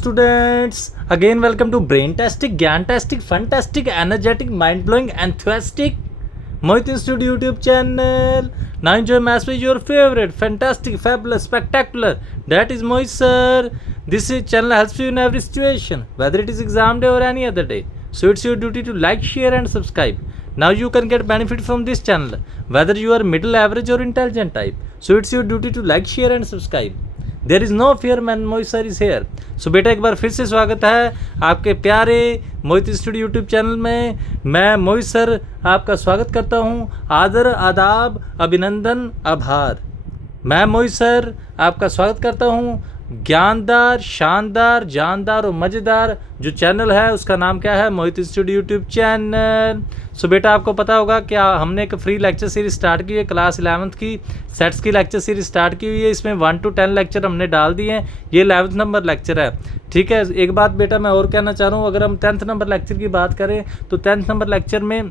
students, again welcome to Braintastic, Gyantastic, Fantastic, Energetic, Mind-blowing, Enthusiastic Mohit Institute YouTube channel. Now enjoy maths with your favorite, fantastic, fabulous, spectacular. That is Mohit sir. This channel helps you in every situation, whether it is exam day or any other day. So it's your duty to like, share and subscribe. Now you can get benefit from this channel, whether you are middle, average or intelligent type. So it's your duty to like, share and subscribe. There is no fear man, Mohit sir is here. So बेटा एक बार फिर से स्वागत है आपके प्यारे मोहित institute YouTube channel में. मैं मोहित सर आपका स्वागत करता हूं. आदर, आदाब, अभिनंदन, आभार. मैं मोहित सर आपका स्वागत करता हूं. ज्ञानदार, शानदार, जानदार और मज़ेदार जो चैनल है उसका नाम क्या है? मोहित इंस्टीट्यूट यूट्यूब चैनल. सो बेटा आपको पता होगा कि हमने एक फ्री लेक्चर सीरीज स्टार्ट की है. क्लास 11th की सेट्स की लेक्चर सीरीज स्टार्ट की हुई है. इसमें 1 to 10 लेक्चर हमने डाल दिए हैं. ये 11th नंबर लेक्चर है. ठीक है. एक बात बेटा मैं और कहना चाह रहा हूँ, अगर हम 10th नंबर लेक्चर की बात करें तो 10th नंबर लेक्चर में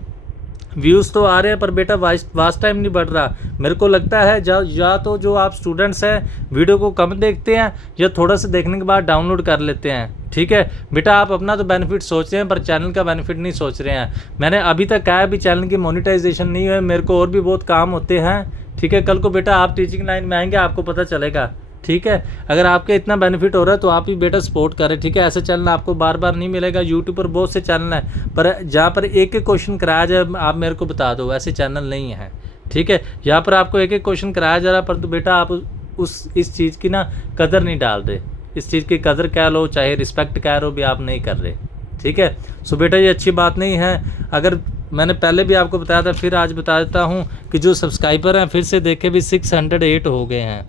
व्यूज़ तो आ रहे हैं पर बेटा वास्ट टाइम नहीं बढ़ रहा. मेरे को लगता है या तो जो आप स्टूडेंट्स हैं वीडियो को कम देखते हैं या थोड़ा सा देखने के बाद डाउनलोड कर लेते हैं. ठीक है बेटा, आप अपना तो बेनिफिट सोच रहे हैं पर चैनल का बेनिफिट नहीं सोच रहे हैं. मैंने अभी तक कहा है भी चैनल की मोनेटाइजेशन नहीं है. मेरे को और भी बहुत काम होते हैं. ठीक है, कल को बेटा आप टीचिंग लाइन में आएंगे आपको पता चलेगा. ठीक है, अगर आपके इतना बेनिफिट हो रहा है तो आप ही बेटा सपोर्ट करें. ठीक है, ऐसे चैनल आपको बार बार नहीं मिलेगा. यूट्यूब पर बहुत से चैनल हैं पर जहाँ पर एक एक क्वेश्चन कराया जाए आप मेरे को बता दो, ऐसे चैनल नहीं है. ठीक है, यहाँ पर आपको एक एक क्वेश्चन कराया जा रहा है पर तो बेटा आप इस चीज़ की ना कदर नहीं डाल रहे. इस चीज़ की कदर कह लो चाहे रिस्पेक्ट कह लो भी आप नहीं कर रहे. ठीक है, सो बेटा ये अच्छी बात नहीं है. अगर मैंने पहले भी आपको बताया था फिर आज बता देता हूँ कि जो सब्सक्राइबर हैं फिर से देखे भी 608 हो गए हैं.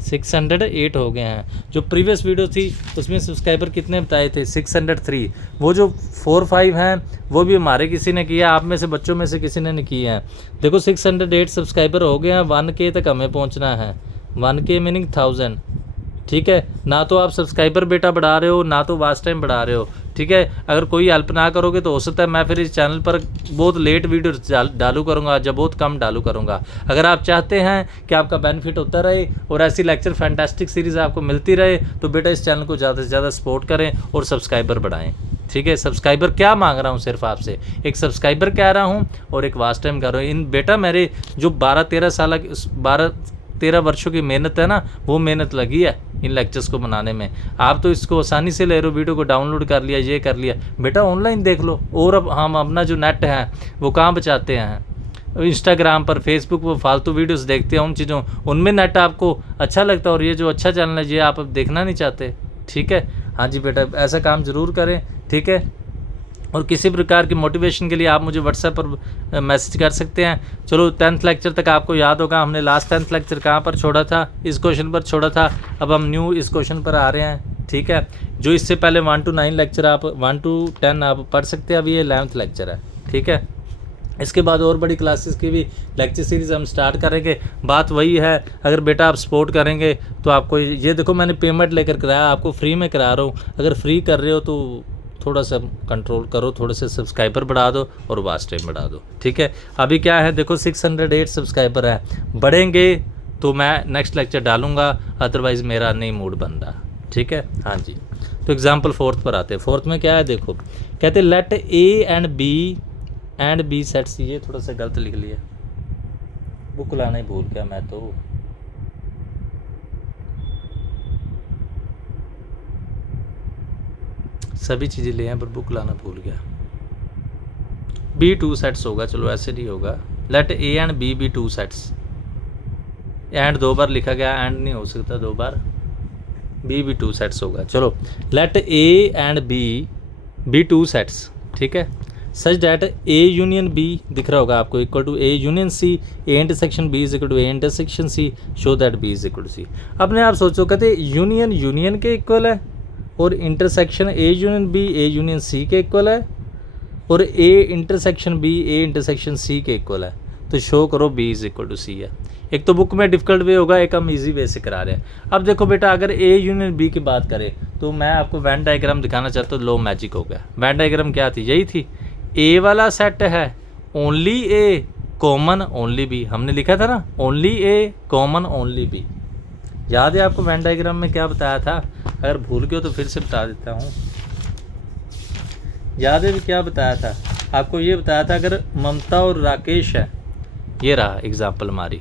608 हो गए हैं. जो प्रीवियस वीडियो थी उसमें सब्सक्राइबर कितने बताए थे? 603. वो जो 4-5 हैं वो भी हमारे किसी ने किया, आप में से बच्चों में से किसी ने नहीं किया है. देखो 608 सब्सक्राइबर हो गए हैं. 1K तक हमें पहुंचना है. 1K meaning 1000. ठीक है, ना तो आप सब्सक्राइबर बेटा बढ़ा रहे हो ना तो वास्ट टाइम बढ़ा रहे हो. ठीक है, अगर कोई हेल्प ना करोगे तो हो सकता है मैं फिर इस चैनल पर बहुत लेट वीडियो डालू करूँगा, जब बहुत कम डालू करूँगा. अगर आप चाहते हैं कि आपका बेनिफिट होता रहे और ऐसी लेक्चर फैंटास्टिक सीरीज़ आपको मिलती रहे तो बेटा इस चैनल को ज़्यादा से ज़्यादा सपोर्ट करें और सब्सक्राइबर बढ़ाएँ. ठीक है, सब्सक्राइबर क्या मांग रहा हूँ सिर्फ आपसे? एक सब्सक्राइबर कह रहा हूँ और एक वास्ट टाइम कर रहा हूँ. इन बेटा मेरे जो 12-13 वर्षों की मेहनत है ना, वो मेहनत लगी है इन लेक्चर्स को बनाने में. आप तो इसको आसानी से ले रहे हो, वीडियो को डाउनलोड कर लिया, ये कर लिया. बेटा ऑनलाइन देख लो. और अब हम अपना जो नेट है वो कहाँ बचाते हैं? इंस्टाग्राम पर, फेसबुक पर फालतू वीडियोस देखते हैं, उन चीज़ों उनमें नेट आपको अच्छा लगता है और ये जो अच्छा चैनल है ये आप अब देखना नहीं चाहते. ठीक है, हाँ जी बेटा ऐसा काम ज़रूर करें. ठीक है, और किसी प्रकार की मोटिवेशन के लिए आप मुझे व्हाट्सएप पर मैसेज कर सकते हैं. चलो 10th लेक्चर तक आपको याद होगा हमने लास्ट 10th लेक्चर कहाँ पर छोड़ा था? इस क्वेश्चन पर छोड़ा था. अब हम न्यू इस क्वेश्चन पर आ रहे हैं. ठीक है, जो इससे पहले 1 to 9 लेक्चर आप 1 to 10 आप पढ़ सकते हैं. अभी ये 11th लेक्चर है. ठीक है, इसके बाद और बड़ी क्लासेस की भी लेक्चर सीरीज़ हम स्टार्ट करेंगे. बात वही है, अगर बेटा आप सपोर्ट करेंगे तो आपको ये देखो मैंने पेमेंट लेकर कराया, आपको फ्री में करा रहा हूँ. अगर फ्री कर रहे हो तो थोड़ा सा कंट्रोल करो, थोड़े से सब्सक्राइबर बढ़ा दो और वास्ट टाइम बढ़ा दो. ठीक है, अभी क्या है देखो 608 सब्सक्राइबर हैं. बढ़ेंगे तो मैं नेक्स्ट लेक्चर डालूंगा, अदरवाइज़ मेरा नहीं मूड बन रहा. ठीक है, हाँ जी. तो एग्जाम्पल 4th पर आते हैं. 4th में क्या है देखो, कहते let A and B sets. ये थोड़ा सा गलत लिख लिया, बुक लाना ही भूल गया मैं तो. सभी चीज़ें ले हैं पर बुक लाना भूल गया. B2 सेट्स होगा. चलो ऐसे नहीं होगा. Let A and B B 2 sets. And 2 बार लिखा गया, एंड नहीं हो सकता 2 बार. बी भी 2 सेट्स होगा. चलो let A and B 2 sets. ठीक है, such that A union B दिख रहा होगा आपको equal to A union C, A intersection B is equal to A intersection C, show that B is equal to C. अपने आप सोचो, कहते यूनियन के इक्वल है और intersection A union B A union C के इक्वल है और A intersection B A intersection C के इक्वल है. तो शो करो B is equal to C है. एक तो बुक में डिफ़िकल्ट वे होगा, एक हम इजी वे से करा रहे हैं. अब देखो बेटा अगर ए यूनियन बी की बात करें तो मैं आपको वैन डायग्राम दिखाना चाहता हूँ. लो मैजिक हो गया. वैन डायग्राम क्या थी? यही थी. ए वाला सेट है ओनली ए कॉमन ओनली बी. हमने लिखा था ना ओनली ए कॉमन ओनली बी. याद है आपको वेन डायग्राम में क्या बताया था? अगर भूल गए तो फिर से बता देता हूँ। याद है भी क्या बताया था आपको? ये बताया था अगर ममता और राकेश है, ये रहा एग्जाम्पल हमारी,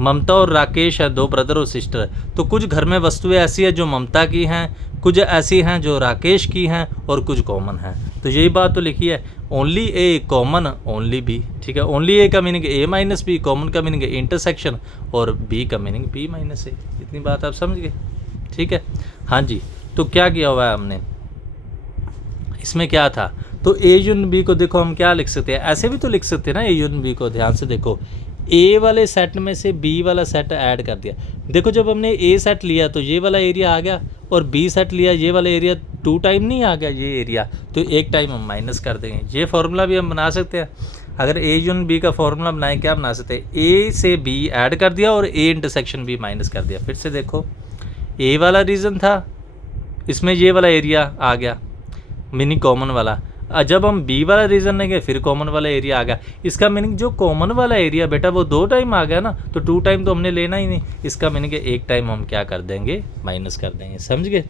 ममता और राकेश है, 2 ब्रदर और सिस्टर, तो कुछ घर में वस्तुएं ऐसी है जो ममता की हैं, कुछ ऐसी हैं जो राकेश की हैं और कुछ कॉमन हैं। तो यही बात तो लिखी है, ओनली ए कॉमन ओनली बी। ठीक है, ओनली ए का मीनिंग ए माइनस बी, कॉमन का मीनिंग इंटरसेक्शन और बी का मीनिंग बी माइनस ए। इतनी बात आप समझ गए? ठीक है, हाँ जी। तो क्या किया हुआ है हमने इसमें, क्या था? तो ए यूनियन बी को देखो हम क्या लिख सकते हैं, ऐसे भी तो लिख सकते हैं ना। ए यूनियन बी को ध्यान से देखो, ए वाले सेट में से बी वाला सेट ऐड कर दिया। देखो जब हमने ए सेट लिया तो ये वाला एरिया आ गया, और बी सेट लिया ये वाला एरिया 2 टाइम नहीं आ गया ये एरिया, तो 1 टाइम हम माइनस कर देंगे। ये फार्मूला भी हम बना सकते हैं। अगर ए यूनियन बी का फार्मूला बनाएं, क्या बना सकते हैं? ए से बी ऐड कर दिया और ए इंटरसेक्शन बी माइनस कर दिया। फिर से देखो, ए वाला रीज़न था, इसमें ये वाला एरिया आ गया मीनिंग कॉमन वाला। जब हम बी वाला रीज़न लेंगे फिर कॉमन वाला एरिया आ गया। इसका मीनिंग जो कॉमन वाला एरिया बेटा वो 2 टाइम आ गया ना, तो 2 टाइम तो हमने लेना ही नहीं। इसका मीनिंग 1 टाइम हम क्या कर देंगे? माइनस कर देंगे। समझ गए?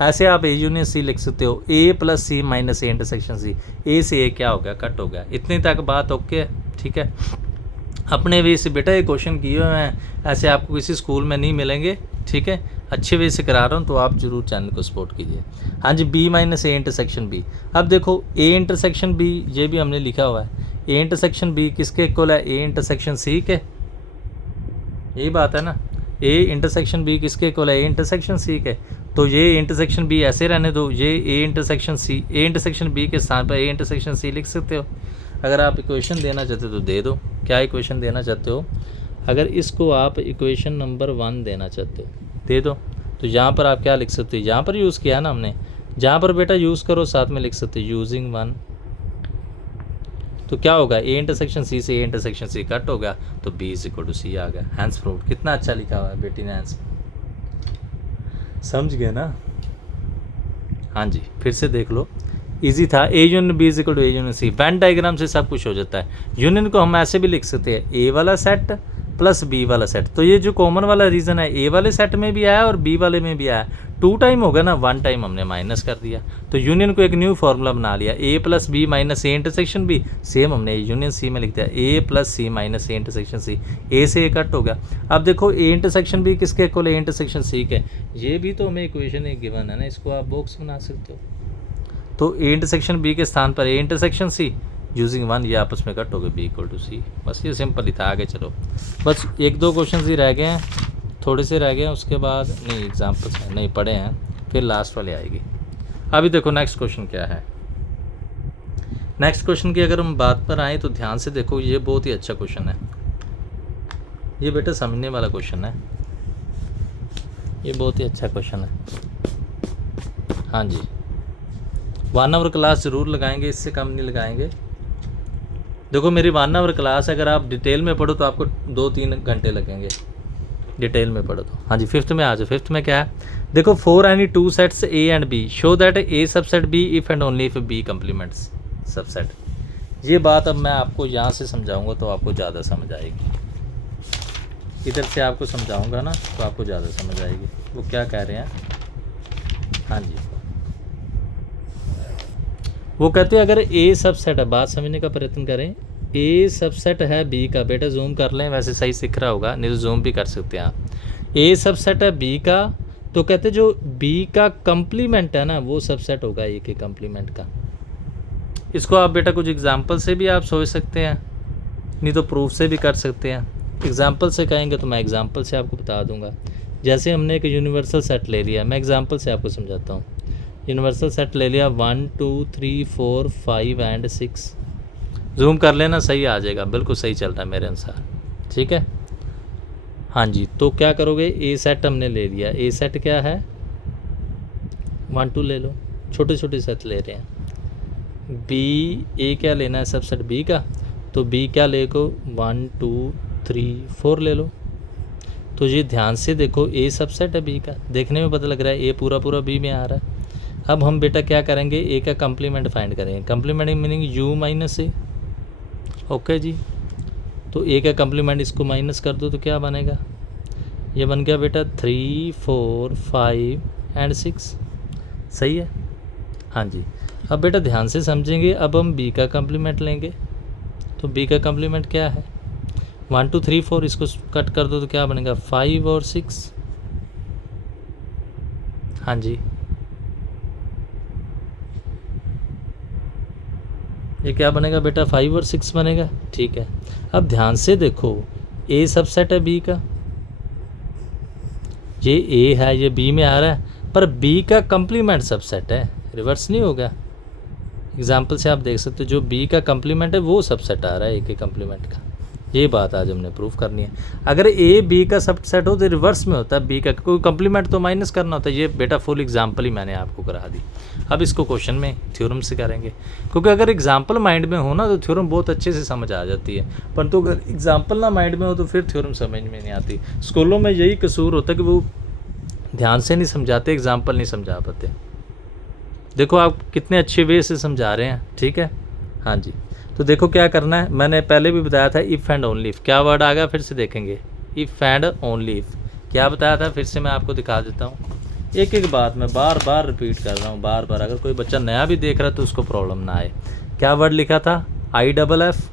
ऐसे आप ए यूनियन सी लिख सकते हो, A plus C minus A intersection C. A से ए क्या हो गया? कट हो गया। इतनी तक बात ओके है? ठीक है, अपने वे से बेटा ये क्वेश्चन किए हुए हैं, ऐसे आपको किसी स्कूल में नहीं मिलेंगे। ठीक है, अच्छे वे से करा रहा हूँ तो आप जरूर चैनल को सपोर्ट कीजिए। हाँ जी, B minus A intersection B. अब देखो ए इंटरसेक्शन बी ये भी हमने लिखा हुआ है। ए इंटरसेक्शन बी किसके इक्वल है? ए इंटरसेक्शन सी के। यही बात है ना, ए इंटरसेक्शन बी किसके इक्वल है? ए इंटरसेक्शन सी के। तो ये इंटरसेक्शन बी ऐसे रहने दो, ये A intersection C, A intersection B के स्थान पर ए इंटरसेक्शन सी लिख सकते हो। अगर आप इक्वेशन देना चाहते हो तो दे दो। क्या इक्वेशन देना चाहते हो? अगर इसको आप इक्वेशन नंबर 1 देना चाहते हो दे दो। तो यहाँ पर आप क्या लिख सकते हो? यहाँ पर यूज़ किया ना हमने, जहाँ पर बेटा यूज़ करो साथ में लिख सकते हो यूजिंग 1। तो क्या होगा? ए इंटरसेक्शन सी से ए इंटरसेक्शन सी कट हो गया, तो B is equal to C आ गया। Hence proved. कितना अच्छा लिखा हुआ है बेटी ने हैंस। समझ गए ना? हाँ जी, फिर से देख लो, इजी था। A union B is equal to A union C. Venn diagram से सब कुछ हो जाता है। यूनियन को हम ऐसे भी लिख सकते हैं, ए वाला सेट प्लस बी वाला सेट। तो ये जो कॉमन वाला रीज़न है, ए वाले सेट में भी आया और बी वाले में भी आया। 2 टाइम हो गया ना, 1 टाइम हमने माइनस कर दिया। तो यूनियन को एक न्यू फार्मूला बना लिया, A plus B minus A intersection B. Same हमने यूनियन सी में लिख दिया, A plus C minus A intersection C. A से ए कट हो गया। अब देखो ए इंटरसेक्शन बी किसके इक्वल? ए इंटरसेक्शन सी के। ये भी तो हमें इक्वेशन एक गिवन है ना, इसको आप बॉक्स बना सकते हो। तो ए इंटरसेक्शन बी के स्थान पर ए इंटरसेक्शन सी यूजिंग 1, ये आपस में कट हो गए, बी इक्वल टू सी। बस ये सिंपल ही था। आगे चलो, बस 1-2 क्वेश्चन ही रह गए हैं, थोड़े से रह गए हैं, उसके बाद नहीं एग्जाम्पल्स हैं नहीं पढ़े हैं, फिर लास्ट वाले आएगी। अभी देखो नेक्स्ट क्वेश्चन क्या है। नेक्स्ट क्वेश्चन की अगर हम बात पर आएँ तो ध्यान से देखो, ये बहुत ही अच्छा क्वेश्चन है। ये बेटा समझने वाला क्वेश्चन है, ये बहुत ही अच्छा क्वेश्चन है। हाँ जी, 1 आवर क्लास ज़रूर लगाएंगे, इससे कम नहीं लगाएंगे। देखो मेरी 1 आवर क्लास अगर आप डिटेल में पढ़ो तो आपको 2-3 घंटे लगेंगे, डिटेल में पढ़ो तो। हाँ जी, 5th में आ जाओ। 5th में क्या है? देखो, for any 2 sets A and B show that A subset B if and only if B complements subset. ये बात अब मैं आपको यहाँ से समझाऊंगा तो आपको ज़्यादा समझ आएगी। इधर से आपको समझाऊंगा ना तो आपको ज़्यादा समझ आएगी। वो क्या कह रहे हैं? हाँ जी, वो कहते हैं अगर ए सबसेट है, बात समझने का प्रयत्न करें, ए सबसेट है बी का। बेटा जूम कर लें, वैसे सही सीख रहा होगा, नहीं तो जूम भी कर सकते हैं आप। ए सबसेट है बी का, तो कहते जो बी का कंप्लीमेंट है ना वो सबसेट होगा ए के कंप्लीमेंट का। इसको आप बेटा कुछ एग्जांपल से भी आप सोच सकते हैं, नहीं तो प्रूफ से भी कर सकते हैं। एग्जांपल से कहेंगे तो मैं एग्जांपल से आपको बता दूंगा। जैसे हमने एक यूनिवर्सल सेट ले लिया, मैं एग्जांपल से आपको समझाता हूँ। यूनिवर्सल सेट ले लिया 1 2 3 4 5 एंड 6। जूम कर लेना, सही आ जाएगा, बिल्कुल सही चल रहा है मेरे अनुसार। ठीक है, हाँ जी। तो क्या करोगे? ए सेट हमने ले लिया, ए सेट क्या है? 1 2 ले लो, छोटे छोटे सेट ले रहे हैं। बी ए क्या लेना है? सबसेट बी का। तो बी क्या ले को 1 2 3 4 ले लो। तो ये ध्यान से देखो, ए सबसेट है बी का, देखने में पता लग रहा है ए पूरा पूरा बी में आ रहा है। अब हम बेटा क्या करेंगे? ए का कंप्लीमेंट फाइंड करेंगे। Complement meaning U minus A. Okay जी, तो ए का कंप्लीमेंट इसको माइनस कर दो तो क्या बनेगा? ये बन गया बेटा 3 4 5 एंड 6, सही है। हाँ जी, अब बेटा ध्यान से समझेंगे। अब हम बी का कम्प्लीमेंट लेंगे, तो बी का कम्प्लीमेंट क्या है, 1 2 3 4, इसको कट कर दो तो क्या बनेगा 5 और 6। हाँ जी, ये क्या बनेगा बेटा 5 और 6 बनेगा, ठीक है। अब ध्यान से देखो, ए सबसेट है बी का, ये ए है, ये बी में आ रहा है, पर बी का कम्प्लीमेंट सबसेट है, रिवर्स नहीं होगा। एग्जाम्पल से आप देख सकते हो, जो बी का कम्प्लीमेंट है वो सबसेट आ रहा है ए के कम्प्लीमेंट का। ये बात आज हमने प्रूफ करनी है। अगर ए बी का सबसेट हो तो रिवर्स में होता है, बी का कोई कम्प्लीमेंट तो माइनस करना होता है। ये बेटा फुल एग्जाम्पल ही मैंने आपको करा दी। अब इसको क्वेश्चन में थ्योरम से करेंगे, क्योंकि अगर एग्जाम्पल माइंड में हो ना तो थ्योरम बहुत अच्छे से समझ आ जाती है, परंतु अगर एग्जाम्पल ना माइंड में हो तो फिर थ्योरम समझ में नहीं आती। स्कूलों में यही कसूर होता है कि वो ध्यान से नहीं समझाते, एग्जाम्पल नहीं समझा पाते। देखो आप कितने अच्छे वे से समझा रहे हैं, ठीक है। हाँ जी, तो देखो क्या करना है, मैंने पहले भी बताया था इफ़ एंड ओनली इफ़। क्या वर्ड आ गया फिर से देखेंगे, इफ़ एंड ओनली इफ़। क्या बताया था फिर से मैं आपको दिखा देता हूँ। एक एक बात मैं बार बार रिपीट कर रहा हूँ, बार बार। अगर कोई बच्चा नया भी देख रहा है तो उसको प्रॉब्लम ना आए। क्या वर्ड लिखा था, I double F,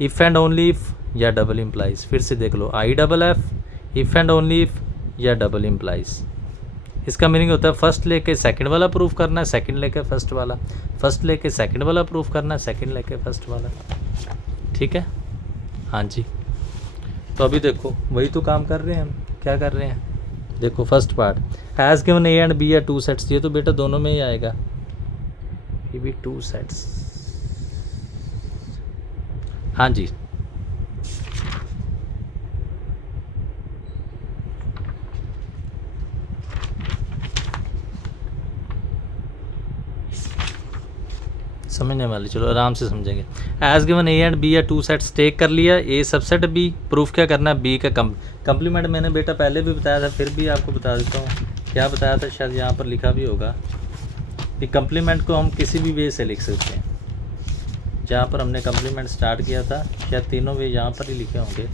if and only if या डबल इम्प्लाइज। फिर से देख लो, I double F, if and only if या डबल इम्प्लाइज। इसका मीनिंग होता है फर्स्ट लेके सेकंड वाला प्रूफ करना है, सेकंड लेके फर्स्ट वाला, फर्स्ट लेके सेकंड वाला प्रूफ करना है, सेकंड लेके फर्स्ट वाला, ठीक है। हाँ जी, तो अभी देखो वही तो काम कर रहे हैं हम। क्या कर रहे हैं, देखो first part, has given A and B या 2 सेट्स। ये तो बेटा दोनों में ही आएगा, ये भी 2 सेट्स। हाँ जी, समझने वाले, चलो आराम से समझेंगे। As given A and B या 2 सेट्स, टेक कर लिया ए सबसेट बी, प्रूफ क्या करना है बी का कम्प्लीमेंट। मैंने बेटा पहले भी बताया था, फिर भी आपको बता देता हूँ। क्या बताया था, शायद यहाँ पर लिखा भी होगा कि कम्प्लीमेंट को हम किसी भी वे से लिख सकते हैं। जहाँ पर हमने कम्प्लीमेंट स्टार्ट किया था शायद तीनों वे यहाँ पर ही लिखे होंगे,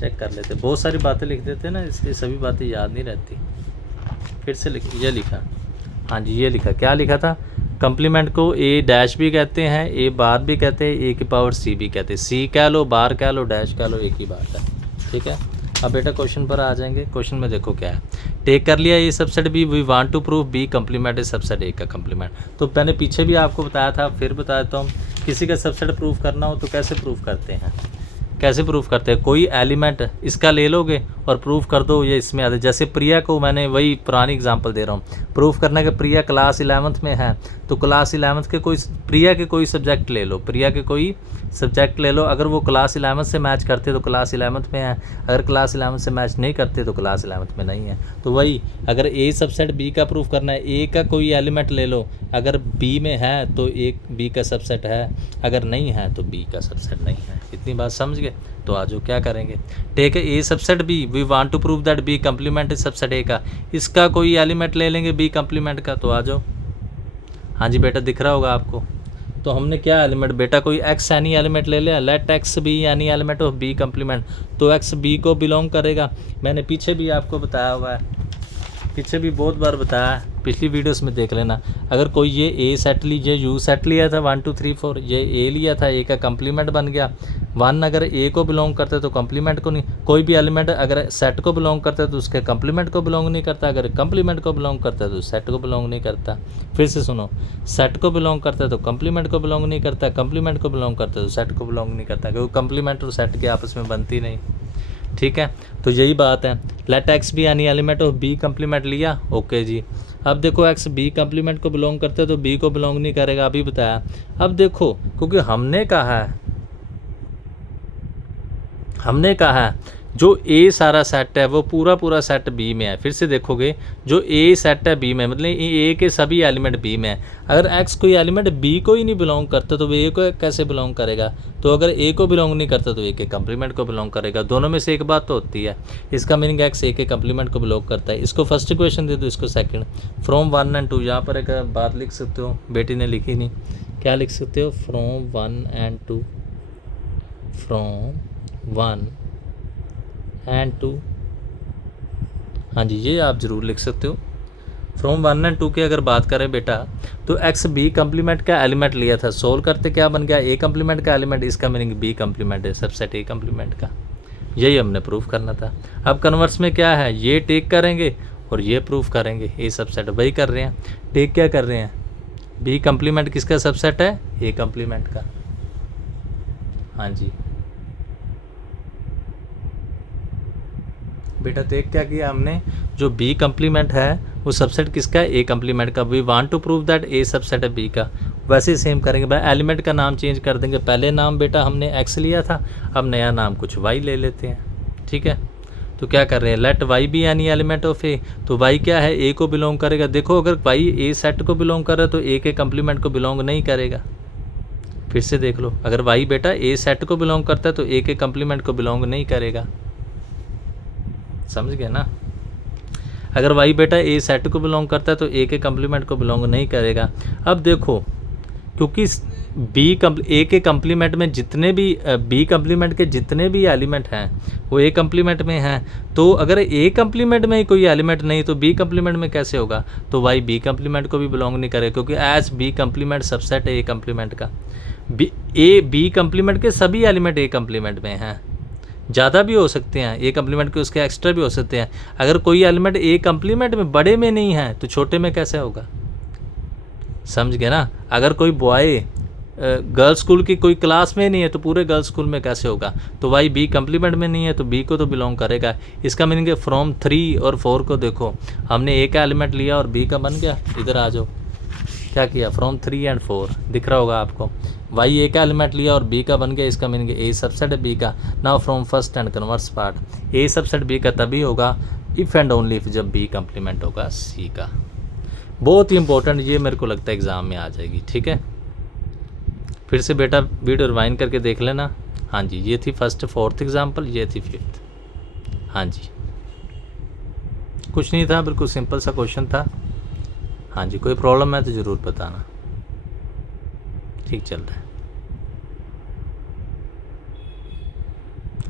चेक कर लेते। बहुत सारी बातें लिख देते ना, इसलिए सभी बातें याद नहीं रहती। फिर से ये लिखा, हाँ जी ये लिखा, क्या लिखा था, कम्प्लीमेंट को ए डैश भी कहते हैं, ए बार भी कहते हैं, ए की पावर सी भी कहते हैं। सी कह लो, बार कह लो, डैश कह लो, एक ही बात है, ठीक है। अब बेटा क्वेश्चन पर आ जाएंगे। क्वेश्चन में देखो क्या है, टेक कर लिया A subset B, we want to prove B complement is subset A का कम्प्लीमेंट। तो मैंने पीछे भी आपको बताया था, फिर बता देता हूँ। किसी का सबसेट प्रूफ करना हो तो कैसे प्रूफ करते हैं, कैसे प्रूफ करते हैं, कोई एलिमेंट इसका ले लोगे और प्रूफ कर दो ये इसमें आते। जैसे प्रिया को, मैंने वही पुरानी एग्जांपल दे रहा हूँ, प्रूफ करना कि प्रिया क्लास 11th में है, तो क्लास 11th के कोई प्रिया के कोई सब्जेक्ट ले लो, प्रिया के कोई सब्जेक्ट ले लो। अगर वो क्लास 11th से मैच करते तो क्लास 11th में है, अगर क्लास 11th से मैच नहीं करते तो क्लास 11th में नहीं है। तो वही, अगर ए सबसेट बी का प्रूफ करना है, ए का कोई एलिमेंट ले लो, अगर बी में है तो एक बी का सबसेट है, अगर नहीं है तो बी का सबसेट नहीं है। इतनी बात समझ गए, तो आज क्या करेंगे, take A subset B, we want to prove that B complement is subset A का। इसका कोई एलिमेंट ले लेंगे बी कम्प्लीमेंट का, तो आ जाओ। हाँ जी बेटा दिख रहा होगा आपको। तो हमने क्या एलिमेंट, बेटा कोई एक्स एनी एलिमेंट ले लिया, let x B any element of B complement, तो एक्स बी को बिलोंग करेगा। मैंने पीछे भी आपको बताया हुआ है, पीछे भी बहुत बार बताया है, पिछली वीडियोस में देख लेना। अगर कोई ये ए सेट लीजिए, यू सेट लिया था 1 2 3 4, ये ए लिया था, ए का कम्प्लीमेंट बन गया। 1 अगर ए को बिलोंग करते तो कम्प्लीमेंट को नहीं, कोई भी एलिमेंट अगर सेट को बिलोंग करता है तो उसके कम्प्लीमेंट को बिलोंग नहीं करता, अगर कम्प्लीमेंट को बिलोंग करता है तो सेट को बिलोंग नहीं करता। फिर से सुनो, सेट को बिलोंग करता है तो कम्प्लीमेंट को बिलोंग नहीं करता, कम्प्लीमेंट को बिलोंग करता है तो सेट को बिलोंग नहीं करता, क्योंकि कम्प्लीमेंट और सेट के आपस में बनती नहीं, ठीक है। तो यही बात है, let x B any element of B complement लिया, ओके जी। अब देखो एक्स बी कम्प्लीमेंट को बिलोंग करते तो बी को बिलोंग नहीं करेगा, अभी बताया। अब देखो, क्योंकि हमने कहा है जो ए सारा सेट है वो पूरा सेट बी में है। फिर से देखोगे, जो ए सेट है बी में, मतलब ए के सभी एलिमेंट बी में है। अगर एक्स कोई एलिमेंट बी को ही नहीं बिलोंग करता तो ए को कैसे बिलोंग करेगा, तो अगर ए को बिलोंग नहीं करता तो ए के कम्प्लीमेंट को बिलोंग करेगा। दोनों में से एक बात तो होती है। इसका मीनिंग एक्स ए के कम्प्लीमेंट को बिलोंग करता है। इसको फर्स्ट इक्वेशन दे दो, इसको सेकंड। फ्रॉम 1 and 2, यहाँ पर एक बात लिख सकते हो, बेटी ने लिखी नहीं, क्या लिख सकते हो, फ्रॉम 1 and 2, फ्रॉम 1 and 2 हाँ जी, ये आप ज़रूर लिख सकते हो। फ्रॉम 1 एंड 2 की अगर बात करें बेटा, तो एक्स बी कम्प्लीमेंट का एलिमेंट लिया था, सोल्व करते क्या बन गया, ए कम्प्लीमेंट का एलिमेंट, इसका मीनिंग बी कम्प्लीमेंट है, सबसेट ए कम्प्लीमेंट का। यही हमने प्रूफ करना था। अब कन्वर्स में क्या है, ये टेक करेंगे और ये प्रूफ करेंगे, ए सबसेट वही कर रहे हैं। टेक क्या कर रहे हैं, बी कम्प्लीमेंट किसका सबसेट है, ए कम्प्लीमेंट का। हाँ जी बेटा, टेक क्या किया हमने, जो बी कम्प्लीमेंट है वो सबसेट किसका है, ए कम्प्लीमेंट का। We want to prove that A subset है बी का। वैसे ही सेम करेंगे भाई, एलिमेंट का नाम चेंज कर देंगे। पहले नाम बेटा हमने एक्स लिया था, अब नया नाम कुछ वाई ले लेते हैं, ठीक है। तो क्या कर रहे हैं, let Y be any element of A. तो वाई क्या है, ए को बिलोंग करेगा। देखो अगर वाई ए सेट को बिलोंग कर रहा है तो ए के कम्प्लीमेंट को बिलोंग नहीं करेगा। फिर से देख लो, अगर वाई बेटा ए सेट को बिलोंग करता है तो ए के कम्प्लीमेंट को बिलोंग नहीं करेगा। समझ गए ना, अगर वाई बेटा ए सेट को बिलोंग करता है तो ए के कम्प्लीमेंट को बिलोंग नहीं करेगा। अब देखो, क्योंकि ए के कम्प्लीमेंट में जितने भी बी कम्प्लीमेंट के जितने भी एलिमेंट हैं वो ए कम्प्लीमेंट में हैं, तो अगर ए कम्प्लीमेंट में ही कोई एलिमेंट नहीं तो बी कम्प्लीमेंट में कैसे होगा, तो वाई बी कम्प्लीमेंट को भी बिलोंग नहीं करेगा, क्योंकि एज बी कम्प्लीमेंट सबसेट है ए कम्प्लीमेंट का। बी कम्प्लीमेंट के सभी एलिमेंट ए कम्प्लीमेंट में हैं, ज़्यादा भी हो सकते हैं ए कम्प्लीमेंट के, उसके एक्स्ट्रा भी हो सकते हैं। अगर कोई एलिमेंट ए कम्प्लीमेंट में बड़े में नहीं है तो छोटे में कैसे होगा, समझ गए ना। अगर कोई बॉय गर्ल्स स्कूल की कोई क्लास में नहीं है तो पूरे गर्ल्स स्कूल में कैसे होगा। तो वाई बी कम्प्लीमेंट में नहीं है तो बी को तो बिलोंग करेगा। इसका मीनिंग है फ्रॉम 3 और 4 को देखो, हमने ए का एलिमेंट लिया और बी का बन गया। इधर आ जाओ, क्या किया, फ्रॉम 3 एंड 4 दिख रहा होगा आपको। वाई ए का एलिमेंट लिया और बी का बन गया, इसका मीनिंग ए सबसेट है बी का। Now from first and converse part, A subset B का तभी होगा इफ़ एंड ओनली इफ जब बी कम्प्लीमेंट होगा सी का। बहुत ही इंपॉर्टेंट, ये मेरे को लगता है एग्ज़ाम में आ जाएगी, ठीक है। फिर से बेटा वीडियो रिवाइंड करके देख लेना। हाँ जी, ये थी फर्स्ट 4th एग्जाम्पल, ये थी 5th। हाँ जी, कुछ नहीं था, बिल्कुल सिंपल सा क्वेश्चन था। हाँ जी, कोई प्रॉब्लम है तो ज़रूर बताना। ठीक चल रहा है।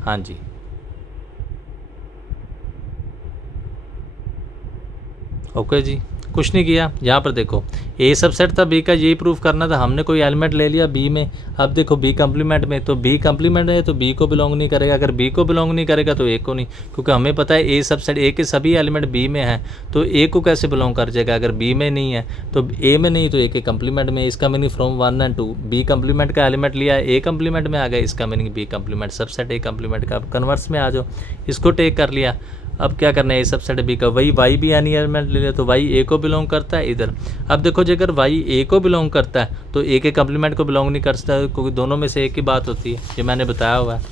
हाँ जी, ओके जी, कुछ नहीं किया। यहाँ पर देखो, ए सबसेट था बी का, यही प्रूफ करना था। हमने कोई एलिमेंट ले लिया बी में। अब देखो बी कम्प्लीमेंट में, तो बी कम्प्लीमेंट है तो बी को बिलोंग नहीं करेगा। अगर बी को बिलोंग नहीं करेगा तो ए को नहीं, क्योंकि हमें पता है ए सबसेट, ए के सभी एलिमेंट बी में हैं, तो ए को कैसे बिलोंग कर जाएगा। अगर बी में नहीं है तो ए में नहीं तो ए के कम्प्लीमेंट में। इसका meaning from 1 and 2, B complement का एलिमेंट लिया, ए कम्प्लीमेंट में आ गया, इसका meaning B complement subset A complement का। अब कन्वर्स में आ जाओ, इसको टेक कर लिया। अब क्या करना है, ए सबसेट बी का, वही वाई भी एनी एलिमेंट ले लिया तो वाई ए को बिलोंग करता है इधर। अब देखो जी, अगर वाई ए को बिलोंग करता है तो ए के कम्प्लीमेंट को बिलोंग नहीं करता, क्योंकि दोनों में से एक ही बात होती है, ये मैंने बताया हुआ है।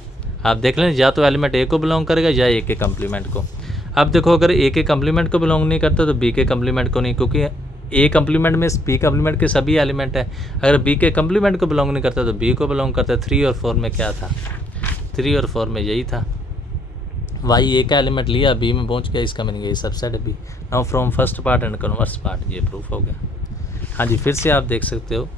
आप देख लें, या तो एलिमेंट ए को बिलोंग करेगा या ए के कम्प्लीमेंट को। अब देखो, अगर ए के कम्प्लीमेंट को बिलोंग नहीं करता तो बी के कम्प्लीमेंट को नहीं, क्योंकि ए कम्प्लीमेंट में बी कम्प्लीमेंट के सभी एलिमेंट है। अगर बी के कम्प्लीमेंट को बिलोंग नहीं करता तो बी को बिलोंग करता है। 3 और 4 में क्या था, 3 और 4 में यही था। वाई ए का एलिमेंट लिया, बी में पहुंच गया, इसका मीनिंग ए सबसेट है B. Now from first part and converse part, ये प्रूफ हो गया। हाँ जी, फिर से आप देख सकते हो।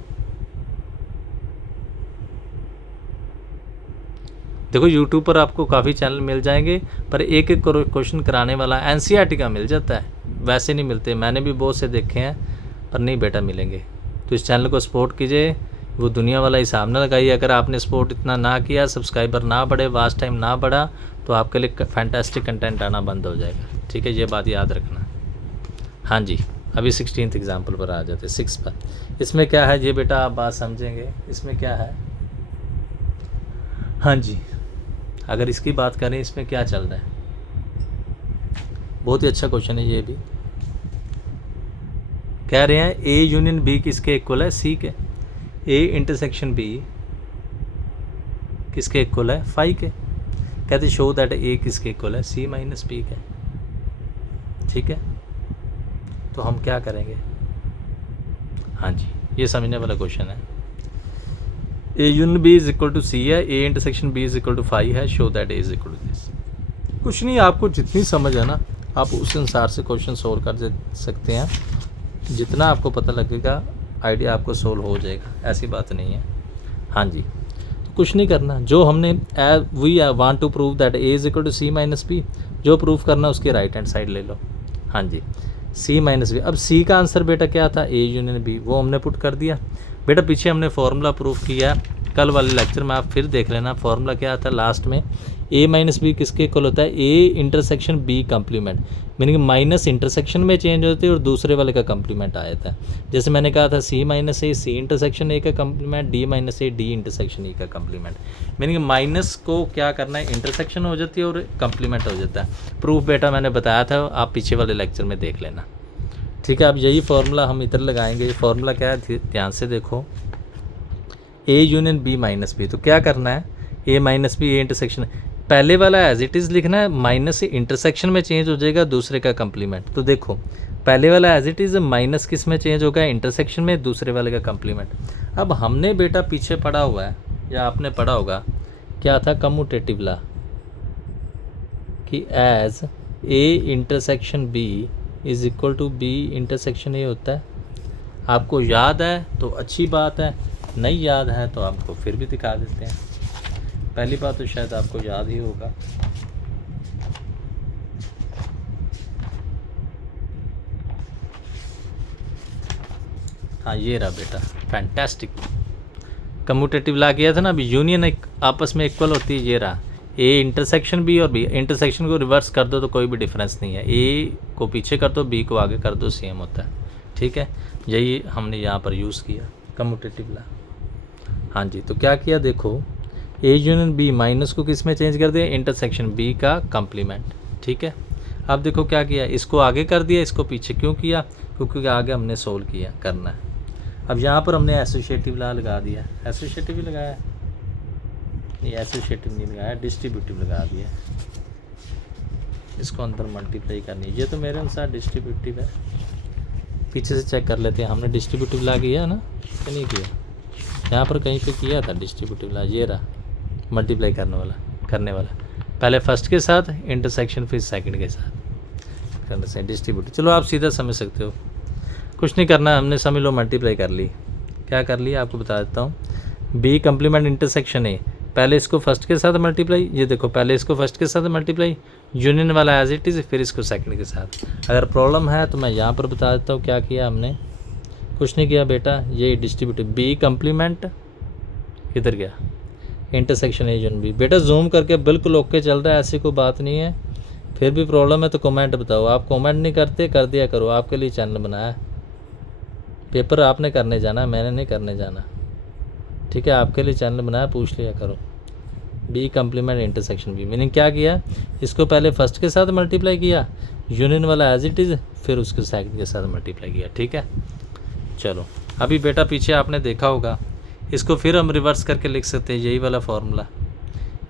देखो यूट्यूब पर आपको काफ़ी चैनल मिल जाएंगे, पर एक एक क्वेश्चन कराने वाला एनसीईआरटी का मिल जाता है, वैसे नहीं मिलते। मैंने भी बहुत से देखे हैं, पर नहीं बेटा मिलेंगे। तो इस चैनल को सपोर्ट कीजिए, वो दुनिया वाला हिसाब ना लगाइए। अगर आपने सपोर्ट इतना ना किया, सब्सक्राइबर ना बढ़े, वॉच टाइम ना बढ़ा, तो आपके लिए फैंटास्टिक कंटेंट आना बंद हो जाएगा, ठीक है, ये बात याद रखना। हाँ जी, अभी 16th एग्जाम्पल पर आ जाते, 6 पर। इसमें क्या है ये बेटा आप बात समझेंगे, इसमें क्या है। हाँ जी, अगर इसकी बात करें, इसमें क्या चल रहा है, बहुत ही अच्छा क्वेश्चन है ये भी। कह रहे हैं ए यूनियन बी किसके इक्वल है, सी के। ए इंटरसेक्शन बी किसके इक्वल है, फाई के। कहते शो दैट ए किसके इक्वल है, सी माइनस बी के। ठीक है, तो हम क्या करेंगे। हाँ जी, ये समझने वाला क्वेश्चन है। A union B is equal to C है, A intersection B is equal to phi है, show that A is equal to this. कुछ नहीं, आपको जितनी समझ है ना, आप उस अनुसार से क्वेश्चन सोल्व कर सकते हैं। जितना आपको पता लगेगा, आइडिया आपको सोल्व हो जाएगा, ऐसी बात नहीं है। हाँ जी, तो कुछ नहीं करना, जो हमने we want to prove that A is equal to C minus B, जो प्रूफ करना उसकी राइट हैंड साइड ले लो। हाँ जी, सी माइनस बी। अब सी का आंसर बेटा क्या था, ए यूनियन बी, वो हमने पुट कर दिया। बेटा पीछे हमने फार्मूला प्रूफ किया, कल वाले लेक्चर में आप फिर देख लेना। फार्मूला क्या आता है लास्ट में, ए माइनस बी किसके इक्वल होता है, A intersection B complement, meaning minus intersection में चेंज होती है और दूसरे वाले का कंप्लीमेंट आ जाता है। जैसे मैंने कहा था सी minus A C intersection A का complement, D minus A D intersection E का कंप्लीमेंट, मीनिंग माइनस को क्या करना है, इंटरसेक्शन हो जाती है और कंप्लीमेंट हो जाता है। प्रूफ बेटा मैंने बताया था, आप पीछे वाले लेक्चर में देख लेना। ठीक है, अब यही फार्मूला हम इधर लगाएंगे। ये फार्मूला क्या है, ध्यान से देखो, A union B minus B. तो क्या करना है, A minus B, A intersection, पहले वाला एज इट इज़ लिखना है, माइनस से इंटरसेक्शन में चेंज हो जाएगा, दूसरे का कंप्लीमेंट। तो देखो पहले वाला एज इट इज़, माइनस किस में चेंज होगा, इंटरसेक्शन में, दूसरे वाले का कंप्लीमेंट। अब हमने बेटा पीछे पढ़ा हुआ है या आपने पढ़ा होगा, क्या था, कम्यूटेटिव ला, कि as A intersection B is equal to B intersection A होता है। आपको याद है तो अच्छी बात है, नहीं याद है तो आपको फिर भी दिखा देते हैं। पहली बात तो शायद आपको याद ही होगा, हाँ ये रहा बेटा, फैंटास्टिक। कम्यूटेटिव ला किया था ना अभी, यूनियन एक आपस में इक्वल होती है, ये रहा, ए इंटरसेक्शन बी और बी इंटरसेक्शन को रिवर्स कर दो तो कोई भी डिफरेंस नहीं है, ए को पीछे कर दो, बी को आगे कर दो, सेम होता है। ठीक है, यही हमने यहाँ पर यूज़ किया कम्यूटेटिव ला। हाँ जी, तो क्या किया देखो, ए यूनियन बी, माइनस को किस में चेंज कर दिया, इंटरसेक्शन बी का कंप्लीमेंट। ठीक है, अब देखो क्या किया, इसको आगे कर दिया, इसको पीछे क्यों किया, क्योंकि आगे हमने सोल्व किया करना है। अब यहाँ पर हमने एसोसिएटिव ला लगा दिया, एसोसिएटिव ही लगाया, ये एसोसिएटिव नहीं लगाया, डिस्ट्रीब्यूटिव लगा दिया, इसको अंदर मल्टीप्लाई करनी है। ये तो मेरे अनुसार डिस्ट्रीब्यूटिव है, पीछे से चेक कर लेते हैं, हमने डिस्ट्रीब्यूटिव ला किया ना कि नहीं किया, यहाँ पर कहीं पे किया था डिस्ट्रीब्यूटिव ला, ये रहा मल्टीप्लाई करने वाला, पहले फर्स्ट के साथ इंटरसेक्शन, फिर सेकंड के साथ करने से डिस्ट्रीब्यूटिव। चलो आप सीधा समझ सकते हो, कुछ नहीं करना, हमने समझ लो मल्टीप्लाई कर ली। क्या कर लिया आपको बता देता हूँ, बी कंप्लीमेंट इंटरसेक्शन ए, पहले इसको फर्स्ट के साथ मल्टीप्लाई, ये देखो पहले इसको फर्स्ट के साथ मल्टीप्लाई, यूनियन वाला एज इट इज़, फिर इसको सेकंड के साथ। अगर प्रॉब्लम है तो मैं यहाँ पर बता देता हूँ क्या किया हमने, कुछ नहीं किया बेटा, ये डिस्ट्रीब्यूटिव बी कंप्लीमेंट किधर गया, इंटरसेक्शन ए यूनियन बी। बेटा जूम करके बिल्कुल ओके चल रहा है, ऐसी कोई बात नहीं है, फिर भी प्रॉब्लम है तो कमेंट बताओ। आप कमेंट नहीं करते, कर दिया करो, आपके लिए चैनल बनाया है, पेपर आपने करने जाना, मैंने नहीं करने जाना। ठीक है, आपके लिए चैनल बनाया, पूछ लिया करो। B complement intersection B, meaning क्या किया, इसको पहले फर्स्ट के साथ मल्टीप्लाई किया, यूनियन वाला एज इट इज़, फिर उसके सेकंड के साथ मल्टीप्लाई किया। ठीक है, चलो अभी बेटा पीछे आपने देखा होगा, इसको फिर हम रिवर्स करके लिख सकते हैं, यही वाला formula,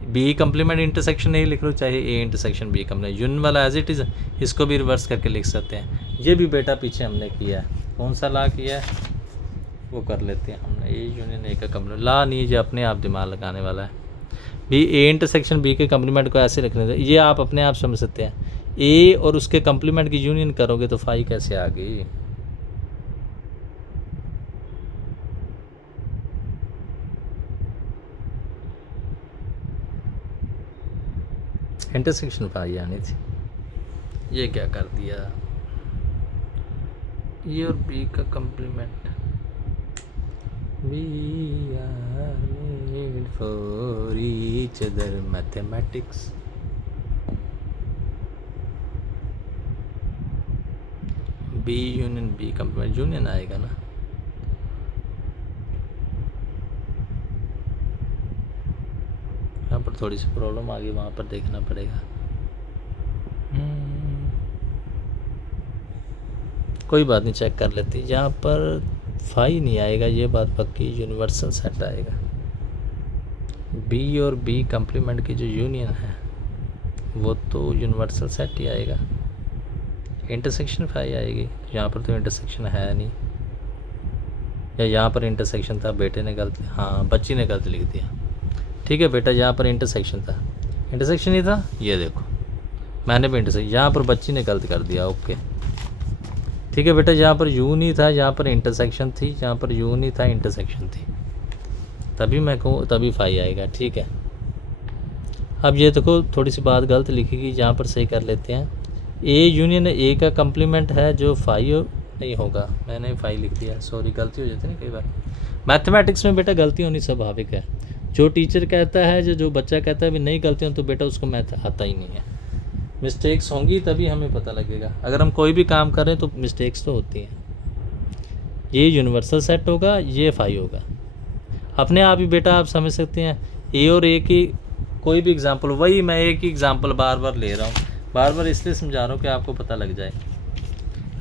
B complement intersection A लिख लो, चाहे A intersection B complement, union वाला एज इट इज़, इसको भी रिवर्स करके लिख सकते हैं। ये भी बेटा पीछे हमने किया है, कौन सा ला किया है वो कर लेते हैं हमने, ए यूनियन ए का कंप्लीमेंट, ला नहीं, ये अपने आप दिमाग लगाने वाला है। बी ए इंटरसेक्शन बी के कंप्लीमेंट को ऐसे रखने से, ये आप अपने आप समझ सकते हैं, ए और उसके कंप्लीमेंट की यूनियन करोगे तो फाई कैसे आ गई, इंटरसेक्शन फाई आनी थी, ये क्या कर दिया, ए और बी का complement, We are made for each other, mathematics. B union B complement, union आएगा ना, यहाँ पर थोड़ी सी प्रॉब्लम आ गई, वहाँ पर देखना पड़ेगा। कोई बात नहीं, चेक कर लेते, यहाँ पर फाई नहीं आएगा, ये बात पक्की, यूनिवर्सल सेट आएगा। बी और बी कंप्लीमेंट की जो यूनियन है वो तो यूनिवर्सल सेट ही आएगा, इंटरसेक्शन फाई आएगी, यहाँ पर तो इंटरसेक्शन है नहीं, या यहाँ पर इंटरसेक्शन था, बेटे ने गलत, हाँ बच्ची ने गलत लिख दिया। ठीक है बेटा, यहाँ पर इंटरसेक्शन था, इंटरसेक्शन ही था, ये देखो मैंने भी इंटरसेक्शन, यहाँ पर बच्ची ने गलत कर दिया। ओके ठीक है बेटा, यहाँ पर यू नहीं था, यहाँ पर इंटरसेक्शन थी, यहाँ पर यू नहीं था, इंटरसेक्शन थी, तभी मैं कहूँ तभी फाई आएगा। ठीक है, अब ये देखो थोड़ी सी बात गलत लिखी गई, यहाँ पर सही कर लेते हैं। ए यूनियन ए का कम्प्लीमेंट है जो फाइव नहीं होगा, मैंने फाइव लिख दिया, सॉरी गलती हो जाती है ना कई बार। मैथमेटिक्स में बेटा गलती होनी स्वाभाविक है। जो टीचर कहता है जो बच्चा कहता है भी नहीं गलती हो, तो बेटा उसको मैथ आता ही नहीं है। मिस्टेक्स होंगी तभी हमें पता लगेगा। अगर हम कोई भी काम करें तो मिस्टेक्स तो होती हैं। ये यूनिवर्सल सेट होगा, ये फाइव होगा। अपने आप ही बेटा आप समझ सकते हैं। ए और ए की कोई भी एग्जांपल, वही मैं एक ही एग्जांपल बार बार ले रहा हूँ, बार बार इसलिए समझा रहा हूँ कि आपको पता लग जाए।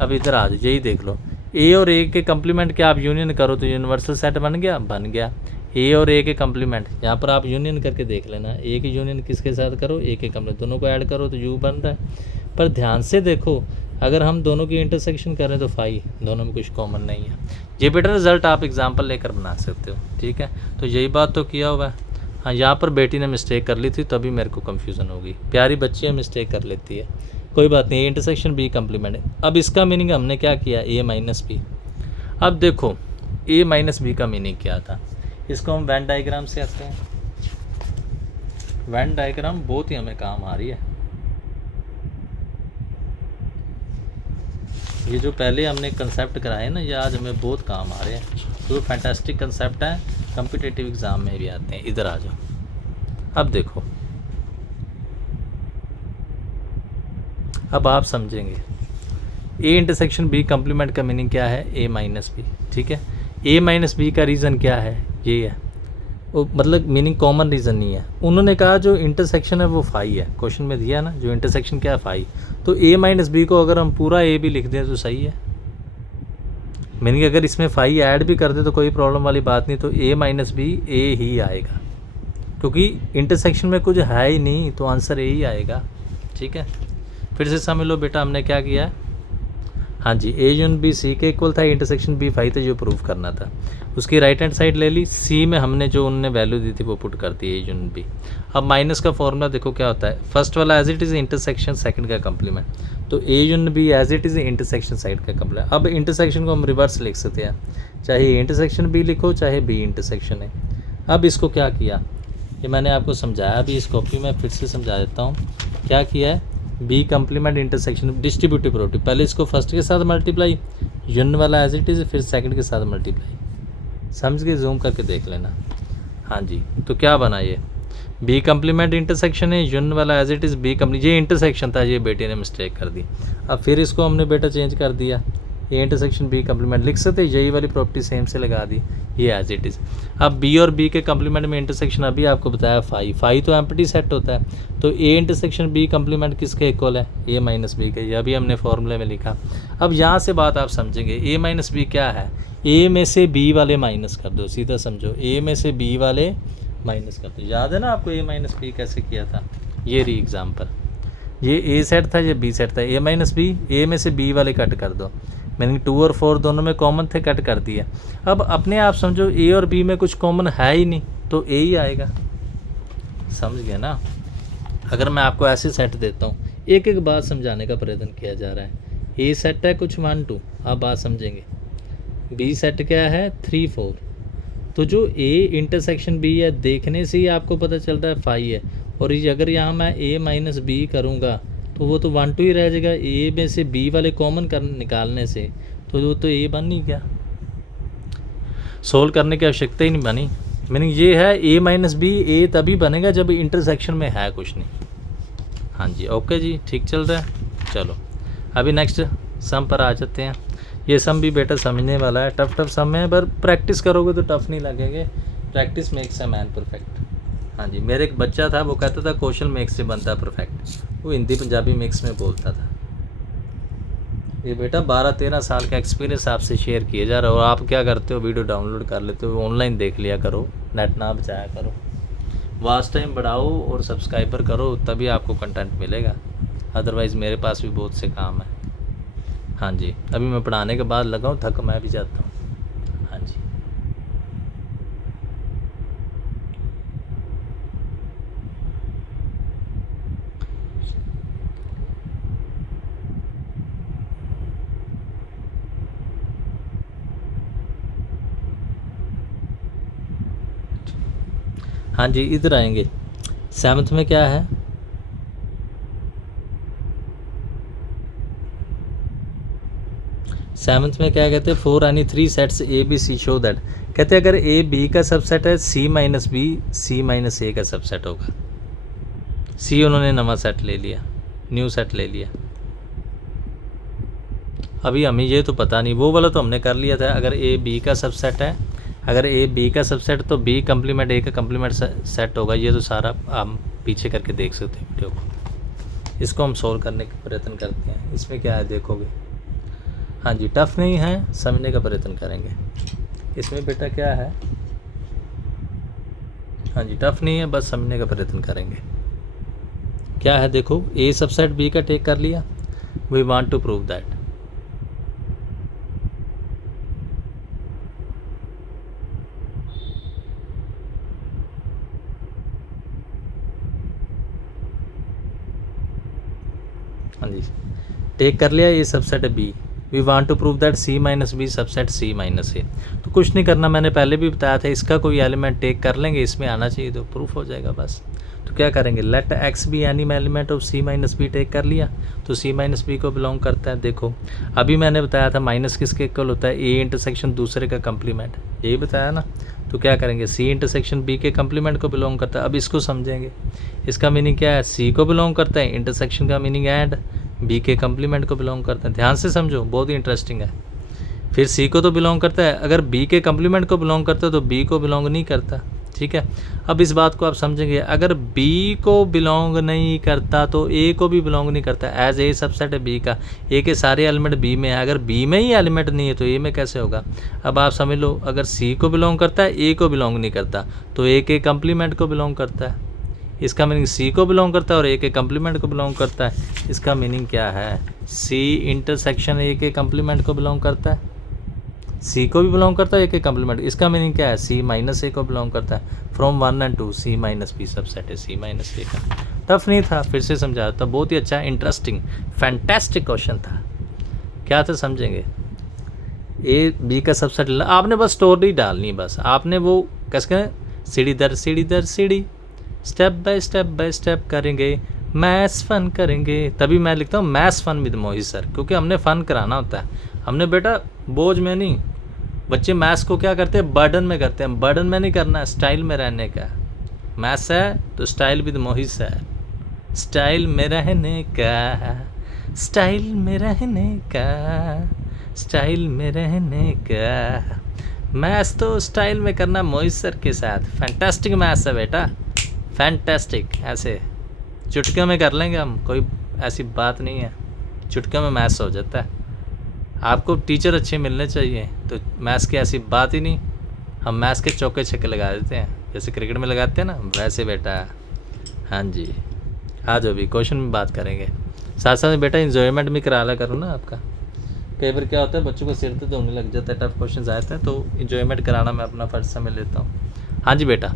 अब इधर आ जाओ, यही देख लो, ए और ए के कम्प्लीमेंट के आप यूनियन करो तो यूनिवर्सल सेट बन गया, बन गया। ए और ए के कम्प्लीमेंट यहाँ पर आप यूनियन करके देख लेना, ए की यूनियन किसके साथ करो, ए के कम्प्लीमेंट, दोनों को ऐड करो तो यू बन रहा है। पर ध्यान से देखो, अगर हम दोनों की इंटरसेक्शन करें तो फाइव, दोनों में कुछ कॉमन नहीं है। ये बेटा रिजल्ट आप एग्जाम्पल लेकर बना सकते हो, ठीक है। तो यही बात तो किया हुआ है। हाँ, यहाँ पर बेटी ने मिस्टेक कर ली थी तभी मेरे को कन्फ्यूज़न होगी। प्यारी बच्ची है, मिस्टेक कर लेती है, कोई बात नहीं। ए इंटरसेक्शन बी कम्प्लीमेंट है। अब इसका मीनिंग हमने क्या किया, ए माइनस बी। अब देखो ए माइनस बी का मीनिंग क्या था, इसको हम वेन डायग्राम से आते हैं। वेन डायग्राम बहुत ही हमें काम आ रही है। ये जो पहले हमने कंसेप्ट कराए ना, ये आज हमें बहुत काम आ रहे हैं। तो फैंटास्टिक कंसेप्ट है, कॉम्पिटिटिव एग्ज़ाम में भी आते हैं। इधर आ जाओ, अब देखो, अब आप समझेंगे। ए इंटरसेक्शन बी कम्प्लीमेंट का मीनिंग क्या है, ए माइनस बी, ठीक है। ए माइनस बी का रीज़न क्या है, ये है, वो मतलब मीनिंग कॉमन रीज़न नहीं है। उन्होंने कहा जो इंटरसेक्शन है वो फाइव है, क्वेश्चन में दिया ना जो इंटरसेक्शन क्या है फाइव, तो ए माइनस बी को अगर हम पूरा ए भी लिख दें तो सही है। मीनिंग अगर इसमें फाइव ऐड भी कर दे तो कोई प्रॉब्लम वाली बात नहीं, तो ए माइनस बी ए ही आएगा, क्योंकि इंटरसेक्शन में कुछ है ही नहीं, तो आंसर ए ही आएगा, ठीक है। फिर से समझ लो बेटा हमने क्या किया है। हाँ जी, ए यूनियन बी सी के इक्वल था, इंटरसेक्शन बी फाइव था, जो प्रूफ करना था। उसकी राइट हैंड साइड ले ली, सी में हमने जो उन्होंने वैल्यू दी थी वो पुट कर दी, ए यूनियन बी। अब माइनस का फॉर्मूला देखो क्या होता है, फर्स्ट वाला as it is intersection, second का कम्प्लीमेंट, तो A union B as it is intersection side का कम्प्लीमेंट। अब इंटरसेक्शन को हम रिवर्स लिख सकते हैं, चाहे इंटरसेक्शन बी लिखो चाहे बी इंटरसेक्शन है। अब इसको क्या किया, ये मैंने आपको समझाया, अभी इस कॉपी में फिर से समझा देता हूँ। क्या किया है, B complement intersection distributive product, पहले इसको फर्स्ट के साथ मल्टीप्लाई, यूनियन वाला एज इट इज़, फिर सेकंड के साथ मल्टीप्लाई। समझ के जूम करके देख लेना। हाँ जी, तो क्या बना ये, बी कम्प्लीमेंट इंटरसेक्शन है, यूनियन वाला as it is B complement, ये इंटरसेक्शन था, ये बेटे ने मिस्टेक कर दी। अब फिर इसको हमने बेटा चेंज कर दिया, ए इंटरसेक्शन बी कम्प्लीमेंट लिख सकते, यही वाली प्रॉपर्टी सेम से लगा दी, ये एज इट इज़। अब बी और बी के कम्प्लीमेंट में इंटरसेक्शन अभी आपको बताया फाइव, फाइव तो एम्प्टी सेट होता है, तो ए इंटरसेक्शन बी कम्प्लीमेंट किसके इक्वल है, ए माइनस बी के, ये अभी हमने फॉर्मूले में लिखा। अब यहाँ से बात आप समझेंगे, ए माइनस बी क्या है, ए में से बी वाले माइनस कर दो, सीधा समझो, ए में से बी वाले माइनस कर दो। याद है ना आपको ए माइनस बी कैसे किया था, ये री एग्जाम्पल, ये ए सेट था, ये बी सेट था, ए माइनस बी, ए में से बी वाले कट कर दो, मीनिंग 2 और 4 दोनों में कॉमन थे, कट कर दिया। अब अपने आप समझो ए और बी में कुछ कॉमन है ही नहीं, तो ए ही आएगा, समझ गए ना। अगर मैं आपको ऐसे सेट देता हूँ, एक एक बात समझाने का प्रयत्न किया जा रहा है। ए सेट है कुछ 1 2, आप बात समझेंगे। बी सेट क्या है 3 4, तो जो ए इंटरसेक्शन बी है देखने से ही आपको पता चल रहा है 5 है, और अगर यहाँ मैं ए माइनस बी करूँगा तो वो तो 1 2 ही रह जाएगा, ए में से बी वाले कॉमन कर निकालने से, तो वो तो ए बन नहीं गया, सोल्व करने की आवश्यकता ही नहीं बनी। मीनिंग ये है ए माइनस बी ए तभी बनेगा जब इंटरसेक्शन में है कुछ नहीं। हाँ जी, ओके जी, ठीक चल रहा है। चलो अभी नेक्स्ट सम पर आ जाते हैं। ये सम भी बेटा समझने वाला है, टफ सम है, पर प्रैक्टिस करोगे तो टफ नहीं लगेंगे। Practice makes a man perfect. हाँ जी, मेरे एक बच्चा था, वो कहता था कौशल मेक्स से बनता परफेक्ट, वो हिंदी पंजाबी मिक्स में बोलता था। ये बेटा 12-13 साल का एक्सपीरियंस आपसे शेयर किया जा रहा है, और आप क्या करते हो, वीडियो डाउनलोड कर लेते हो, ऑनलाइन देख लिया करो, नेट ना बचाया करो, वॉच टाइम बढ़ाओ और सब्सक्राइबर करो, तभी आपको कंटेंट मिलेगा। अदरवाइज़ मेरे पास भी बहुत से काम है। हाँ जी, अभी मैं पढ़ाने के बाद लगाऊँ, थक मैं भी जाता हूँ। हाँ जी, हाँ जी, इधर आएंगे। 7th में क्या है? सेवन्थ में क्या कहते हैं? 4 any 3 sets A B C show that, कहते हैं अगर ए बी का सबसेट है C minus B C minus A का सबसेट होगा। सी उन्होंने नवा सेट ले लिया, न्यू सेट ले लिया। अभी हमें ये तो पता नहीं, वो वाला तो हमने कर लिया था। अगर ए बी का सबसेट है, अगर ए बी का सबसेट तो बी कम्प्लीमेंट ए का कम्प्लीमेंट सेट होगा। ये तो सारा हम पीछे करके देख सकते हैं वीडियो को। इसको हम सोल्व करने का प्रयत्न करते हैं। इसमें क्या है देखोगे? हाँ जी, टफ नहीं है, समझने का प्रयत्न करेंगे। इसमें बेटा क्या है? हाँ जी, टफ नहीं है, बस समझने का प्रयत्न करेंगे। क्या है देखो, ए सबसेट बी का टेक कर लिया। We want to prove that. हाँ जी, टेक कर लिया, ए सबसेट है B. We want to prove that C minus B subset C minus A. तो कुछ नहीं करना, मैंने पहले भी बताया था, इसका कोई एलिमेंट टेक कर लेंगे, इसमें आना चाहिए तो प्रूफ हो जाएगा बस। तो क्या करेंगे? Let x B any element of C minus B take कर लिया, तो सी माइनस बी को बिलोंग करता है। देखो अभी मैंने बताया था माइनस किसके इक्वल होता है? ए इंटरसेक्शन दूसरे का कंप्लीमेंट, यही बताया ना। तो क्या करेंगे? सी इंटरसेक्शन बी के कंप्लीमेंट को बिलोंग करता है। अब इसको समझेंगे, इसका मीनिंग क्या है? सी को बिलोंग करता है, इंटरसेक्शन का मीनिंग एंड बी के कंप्लीमेंट को बिलोंग करते हैं। ध्यान से समझो, बहुत ही इंटरेस्टिंग है। फिर सी को तो बिलोंग करता है, अगर बी के कंप्लीमेंट को बिलोंग करता है तो बी को बिलोंग नहीं करता। ठीक है, अब इस बात को आप समझेंगे, अगर बी को बिलोंग नहीं करता तो ए को भी बिलोंग नहीं करता। एज ए सबसेट है बी का, ए के सारे एलिमेंट बी में है, अगर बी में ही एलिमेंट नहीं है तो ए में कैसे होगा? अब आप समझ लो, अगर सी को बिलोंग करता है, ए को बिलोंग नहीं करता, तो ए के कंप्लीमेंट को बिलोंग करता है। इसका मीनिंग सी को बिलोंग करता है और ए के कंप्लीमेंट को बिलोंग करता है। इसका मीनिंग क्या है? सी इंटरसेक्शन ए के कंप्लीमेंट को बिलोंग करता है, सी को भी बिलोंग करता है ए के कंप्लीमेंट। इसका मीनिंग क्या है? सी माइनस ए को बिलोंग करता है। From 1 and 2 C minus B subset है सी माइनस ए का। टफ नहीं था, फिर से समझाया था, बहुत ही अच्छा इंटरेस्टिंग फैंटास्टिक क्वेश्चन था। क्या था समझेंगे? ए बी का सबसेट, आपने बस स्टोरी डालनी, बस आपने वो कैसे सीढ़ी दर सीढ़ी स्टेप बाय स्टेप करेंगे, मैथ्स फन करेंगे। तभी मैं लिखता हूँ maths fun with Mohit sir, क्योंकि हमने फ़न कराना होता है। हमने बेटा बोझ में नहीं, बच्चे मैथ्स को क्या करते हैं? बर्डन में करते हैं। बर्डन में नहीं करना, स्टाइल में रहने का। मैथ्स है तो style with Mohit sir, style में रहने का, स्टाइल में रहने का, स्टाइल में रहने का। मैथ्स तो स्टाइल में करना मोहित सर के साथ। फैंटास्टिक मैथ्स है बेटा, फैंटास्टिक। ऐसे चुटकियों में कर लेंगे हम, कोई ऐसी बात नहीं है, चुटकियों में मैथ्स हो जाता है। आपको टीचर अच्छे मिलने चाहिए, तो मैथ्स की ऐसी बात ही नहीं। हम मैथ्स के चौके छक्के लगा देते हैं, जैसे क्रिकेट में लगाते हैं ना, वैसे बेटा। हाँ जी, आ जाओ, भी क्वेश्चन में बात करेंगे, साथ साथ में बेटा इन्जॉयमेंट भी करा ला करो ना। आपका कई बार क्या होता है, बच्चों को सिर दर्द होने लग जाता है, टफ क्वेश्चन आते हैं, तो इन्जॉयमेंट कराना मैं अपना फर्ज समझ लेता हूँ। हाँ जी बेटा,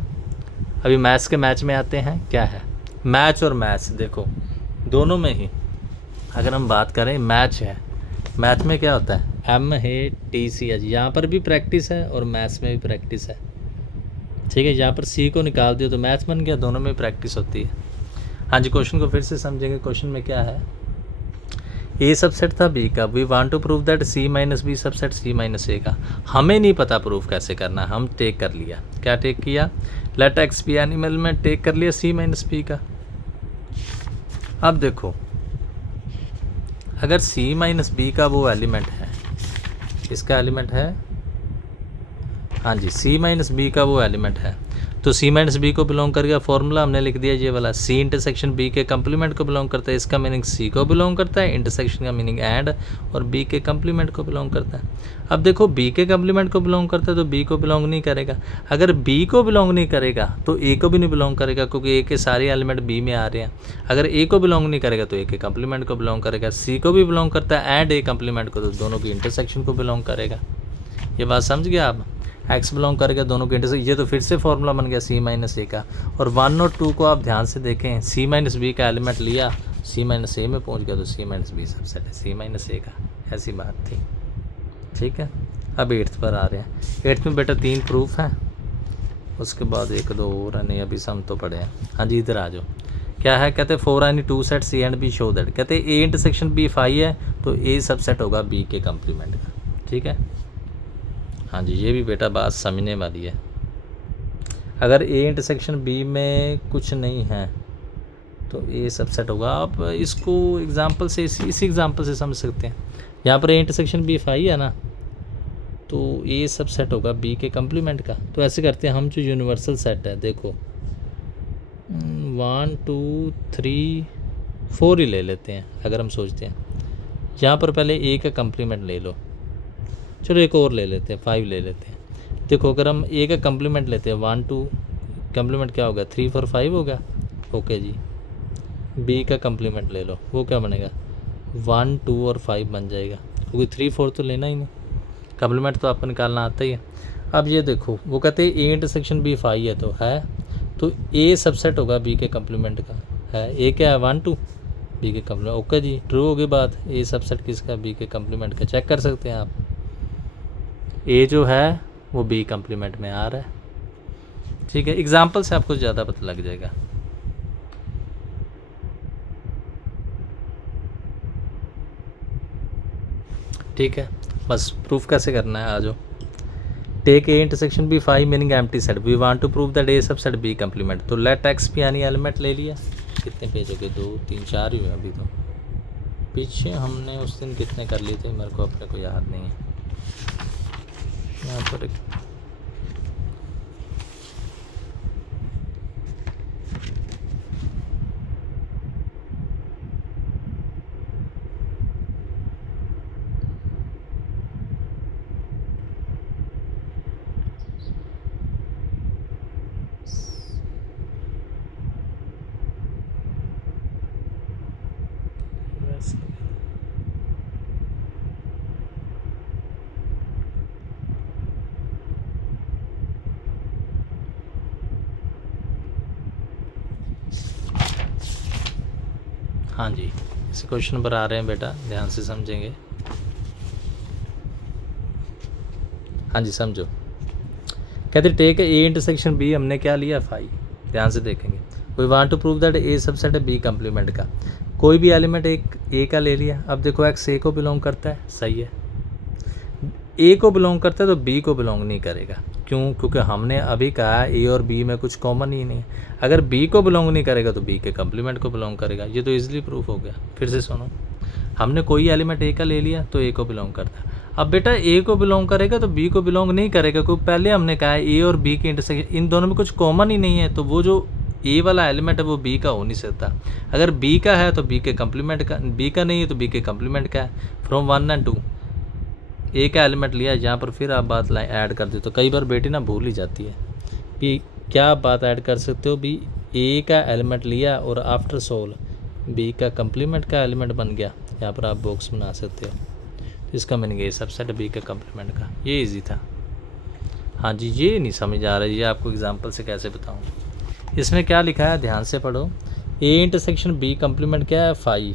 अभी मैथ्स के मैच में आते हैं। क्या है मैच और मैथ्स? देखो दोनों में ही अगर हम बात करें, मैच है, मैथ में क्या होता है? MATCH। यहाँ पर भी प्रैक्टिस है और मैथ्स में भी प्रैक्टिस है। ठीक है, यहाँ पर सी को निकाल दिया तो मैथ्स बन गया, दोनों में प्रैक्टिस होती है। हाँ जी, क्वेश्चन को फिर से समझेंगे। क्वेश्चन में क्या है? ए सबसेट था बी का, we want to prove that C minus B subset C minus A का। हमें नहीं पता प्रूफ कैसे करना, हम टेक कर लिया। क्या टेक किया? लेट एक्स बी एनिमल में टेक कर लिया सी माइनस बी का। अब देखो, अगर सी माइनस बी का वो एलिमेंट है, इसका एलिमेंट है, हाँ जी, सी माइनस बी का वो एलिमेंट है, तो सी माइनस बी को बिलोंग करके फॉर्मूला हमने लिख दिया ये वाला, सी इंटरसेक्शन बी के कंप्लीमेंट को बिलोंग करता है। इसका मीनिंग सी को बिलोंग करता है, इंटरसेक्शन का मीनिंग एंड, और बी के कंप्लीमेंट को बिलोंग करता है। अब देखो, बी के कंप्लीमेंट को बिलोंग करता है तो बी को बिलोंग नहीं करेगा। अगर बी को बिलोंग नहीं करेगा तो ए को भी नहीं बिलोंग करेगा, क्योंकि ए के सारे एलिमेंट बी में आ रहे हैं। अगर ए को बिलोंग नहीं करेगा तो ए के कंप्लीमेंट को बिलोंग करेगा। सी को भी बिलोंग करता है एंड ए कंप्लीमेंट को, तो दोनों की इंटरसेक्शन को बिलोंग करेगा। ये बात समझ गया आप? एक्स बिलोंग करेगा दोनों के इंटरसेक्शन। ये तो फिर से फॉर्मूला बन गया सी माइनस ए का। और 1 और 2 को आप ध्यान से देखें, सी माइनस बी का एलिमेंट लिया, सी माइनस ए में पहुंच गया, तो सी माइनस बी सबसेट है सी माइनस ए का। ऐसी बात थी। ठीक है, अब 8th पर आ रहे हैं। 8th में बेटा 3 प्रूफ हैं। उसके बाद एक दो और नहीं, अभी सम तो पड़े हैं। हाँ जी इधर आ जाओ। क्या है, कहते for any two set C and B show that, कहते ए इंटरसेक्शन बी फाई है तो ए सबसेट होगा बी के कंप्लीमेंट का। ठीक है, हाँ जी ये भी बेटा बात समझने वाली है। अगर ए इंटरसेक्शन बी में कुछ नहीं है तो ए सबसेट होगा। आप इसको एग्जांपल से इसी एग्जांपल से समझ सकते हैं। यहाँ पर ए इंटरसेक्शन बी फाई है ना, तो ए सबसेट होगा बी के कंप्लीमेंट का। तो ऐसे करते हैं हम, जो यूनिवर्सल सेट है देखो 1 2 3 4 ही ले लेते हैं। अगर हम सोचते हैं यहाँ पर पहले ए का कंप्लीमेंट ले लो, चलो एक और ले लेते हैं 5 ले लेते हैं। देखो अगर हम ए का कंप्लीमेंट लेते हैं 1 2 कंप्लीमेंट क्या होगा 3 4 5 होगा। ओके जी, बी का कंप्लीमेंट ले लो, वो क्या बनेगा 1 2 और 5 बन जाएगा, क्योंकि 3 4 तो लेना ही नहीं, कंप्लीमेंट तो आपको निकालना आता ही है। अब ये देखो वो कहते हैं ए इंटरसेक्शन बी फाई है तो ए सबसेट होगा बी के कंप्लीमेंट का। है ए क्या है 1 2 बी के कंप्लीमेंट। ओके जी, ट्रू होगी बात। ए सबसेट किसका, बी के कंप्लीमेंट का। चेक कर सकते हैं आप, ए जो है वो बी कंप्लीमेंट में आ रहा है। ठीक है, एग्जाम्पल से आपको ज़्यादा पता लग जाएगा। ठीक है, बस प्रूफ कैसे करना है, आ जाओ। Take A intersection B phi meaning empty set, we want to prove that A subset B complement. तो लेट एक्स बी यानी एलिमेंट ले लिया। कितने पेज हो गए, 2 3 4 ही हुए अभी तो। पीछे हमने उस दिन कितने कर लिए थे मेरे को अपने को याद नहीं है। यहाँ पर हाँ जी, इस क्वेश्चन पर आ रहे हैं बेटा, ध्यान से समझेंगे। हाँ जी समझो, कहते टेक ए इंटरसेक्शन बी, हमने क्या लिया फाई। ध्यान से देखेंगे, we want to prove that A subset है बी कंप्लीमेंट का। कोई भी एलिमेंट एक ए का ले लिया। अब देखो एक्स ए को बिलोंग करता है, सही है। ए को बिलोंग करता है तो बी को बिलोंग नहीं करेगा। क्यों, क्योंकि हमने अभी कहा ए और बी में कुछ कॉमन ही नहीं है। अगर बी को बिलोंग नहीं करेगा तो बी के कंप्लीमेंट को बिलोंग करेगा। ये तो इजीली प्रूफ हो गया। फिर से सुनो, हमने कोई एलिमेंट ए का ले लिया तो ए को बिलोंग करता है। अब बेटा ए को बिलोंग करेगा तो बी को बिलोंग नहीं करेगा, क्योंकि पहले हमने कहा है ए और बी के इंटरसेक्शन, इन दोनों में कुछ कॉमन ही नहीं है। तो वो जो ए वाला एलिमेंट है वो बी का हो नहीं सकता। अगर बी का है तो बी के कंप्लीमेंट का, बी का नहीं है तो बी के कंप्लीमेंट का है। फ्रॉम 1 एंड 2 ए का एलिमेंट लिया, यहाँ पर फिर आप बात ऐड कर दो। तो कई बार बेटी ना भूल ही जाती है कि क्या बात ऐड कर सकते हो। भी ए का एलिमेंट लिया और आफ्टर सोल बी का कंप्लीमेंट का एलिमेंट बन गया। यहाँ पर आप बॉक्स बना सकते हो। तो इसका मीनिंग ये सबसेट बी के कंप्लीमेंट का। ये इजी था। हाँ जी, ये नहीं समझ आ रहा है, ये आपको एग्जांपल से कैसे बताऊँ। इसमें क्या लिखा है, ध्यान से पढ़ो। ए इंटरसेक्शन बी कंप्लीमेंट क्या है फाई,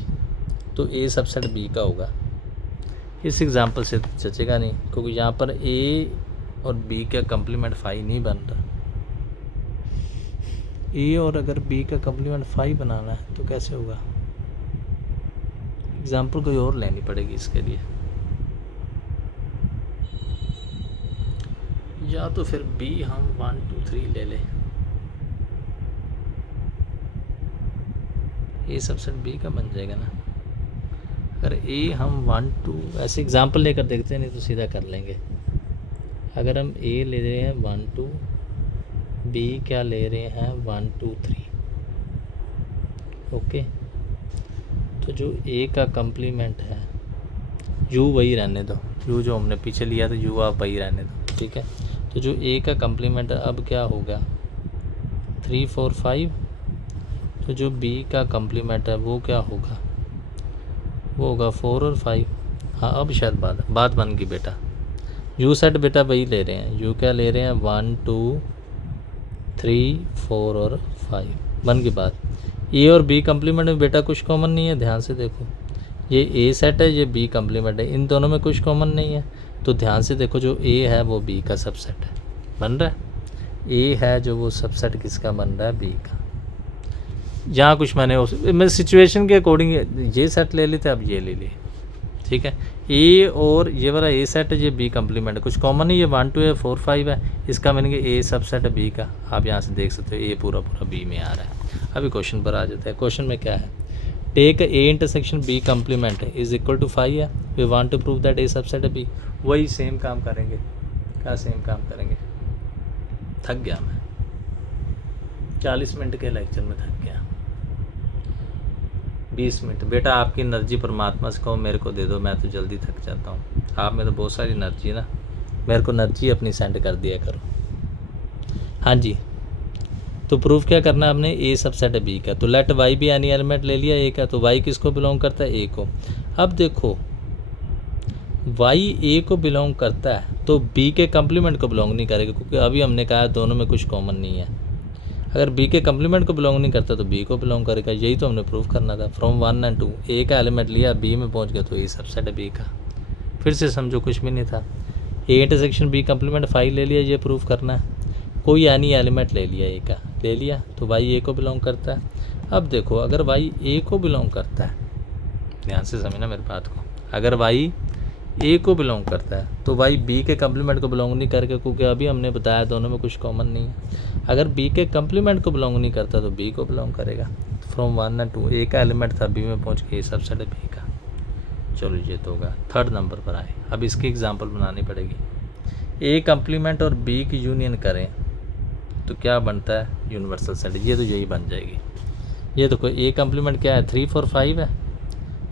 तो ए सबसेट बी का होगा। इस एग्जांपल से चचेगा नहीं, क्योंकि यहाँ पर ए और बी का कंप्लीमेंट फाई नहीं बन रहा। ए और अगर बी का कंप्लीमेंट फाई बनाना है तो कैसे होगा। एग्जांपल कोई और लेनी पड़ेगी इसके लिए, या तो फिर बी हम 1 2 3 ले लें। ए सबसेट बी का बन जाएगा ना। अगर ए हम 1 2 ऐसे एग्जांपल लेकर देखते हैं, नहीं तो सीधा कर लेंगे। अगर हम ए ले रहे हैं 1 2, बी क्या ले रहे हैं 1 2 3। ओके, तो जो ए का कंप्लीमेंट है, यू वही रहने दो, यू जो हमने पीछे लिया था यू आप वही रहने दो। ठीक है, तो जो ए का कंप्लीमेंट है अब क्या होगा 3 4 5। तो जो बी का कंप्लीमेंट है वो क्या होगा, वो होगा 4 और 5। हाँ अब शायद बात बन गई बेटा। यू सेट बेटा वही ले रहे हैं, यू क्या ले रहे हैं 1 2 3 4 और 5 बन गई बात। ए और बी कंप्लीमेंट में बेटा कुछ कॉमन नहीं है। ध्यान से देखो, ये ए सेट है, ये बी कंप्लीमेंट है, इन दोनों में कुछ कॉमन नहीं है। तो ध्यान से देखो, जो ए है वो बी का सबसेट है, बन रहा है। ए है जो वो सबसेट किसका बन रहा है, बी का। जहाँ कुछ मैं सिचुएशन के अकॉर्डिंग ये सेट ले लेते, अब ये ले लिए, ठीक है। ए और ये वाला ए सेट है, ये बी कम्प्लीमेंट है, कुछ कॉमन है, ये 1 2 है 4 5 है, इसका मीनिंग ए सबसेट है बी का। आप यहाँ से देख सकते हो ए पूरा पूरा बी में आ रहा है। अभी क्वेश्चन पर आ जाता है। क्वेश्चन में क्या है, take A intersection B complement is equal to 5 है, we want to prove that A subset है बी। वही सेम काम करेंगे। क्या सेम काम करेंगे? थक गया मैं, 40 मिनट के लेक्चर में थक गया। 20 मिनट बेटा आपकी एनर्जी परमात्मा से कहो मेरे को दे दो, मैं तो जल्दी थक जाता हूँ। आप में तो बहुत सारी एनर्जी ना, मेरे को एनर्जी अपनी सेंड कर दिया करो। हाँ जी, तो प्रूफ क्या करना है आपने, ए सबसेट है बी का। तो लेट वाई भी एनी एलिमेंट ले लिया ए का, तो वाई किसको बिलोंग करता है, ए को। अब देखो वाई ए को बिलोंग करता है तो बी के कम्प्लीमेंट को बिलोंग नहीं करेगा, क्योंकि अभी हमने कहा दोनों में कुछ कॉमन नहीं है। अगर बी के कम्प्लीमेंट को बिलोंग नहीं करता तो बी को बिलोंग करेगा, यही तो हमने प्रूफ करना था। फ्रॉम 1 एंड 2 ए का एलिमेंट लिया, बी में पहुंच गया तो ए सबसेट है बी का। फिर से समझो कुछ भी नहीं था। ए इंटरसेक्शन बी कम्प्लीमेंट 5 ले लिया, ये प्रूफ करना है। कोई एनी एलिमेंट ले लिया, ए का ले लिया तो वाई ए को बिलोंग करता है। अब देखो अगर वाई ए को बिलोंग करता है, ध्यान से समझना मेरी बात को, अगर वाई ए को बिलोंग करता है तो वाई बी के कम्प्लीमेंट को बिलोंग नहीं करके, क्योंकि अभी हमने बताया दोनों में कुछ कॉमन नहीं है। अगर बी के कम्प्लीमेंट को बिलोंग नहीं करता तो बी को बिलोंग करेगा। फ्रॉम 1 एंड 2 ए का एलिमेंट था, बी में पहुंच के ए सबसेट है बी का। चलो ये तो होगा। थर्ड नंबर पर आए, अब इसकी एग्जांपल बनानी पड़ेगी। ए कम्प्लीमेंट और बी की यूनियन करें तो क्या बनता है, यूनिवर्सल सेट। ये तो यही बन जाएगी। ये तो कोई ए कम्प्लीमेंट क्या है, 3 4 5 है,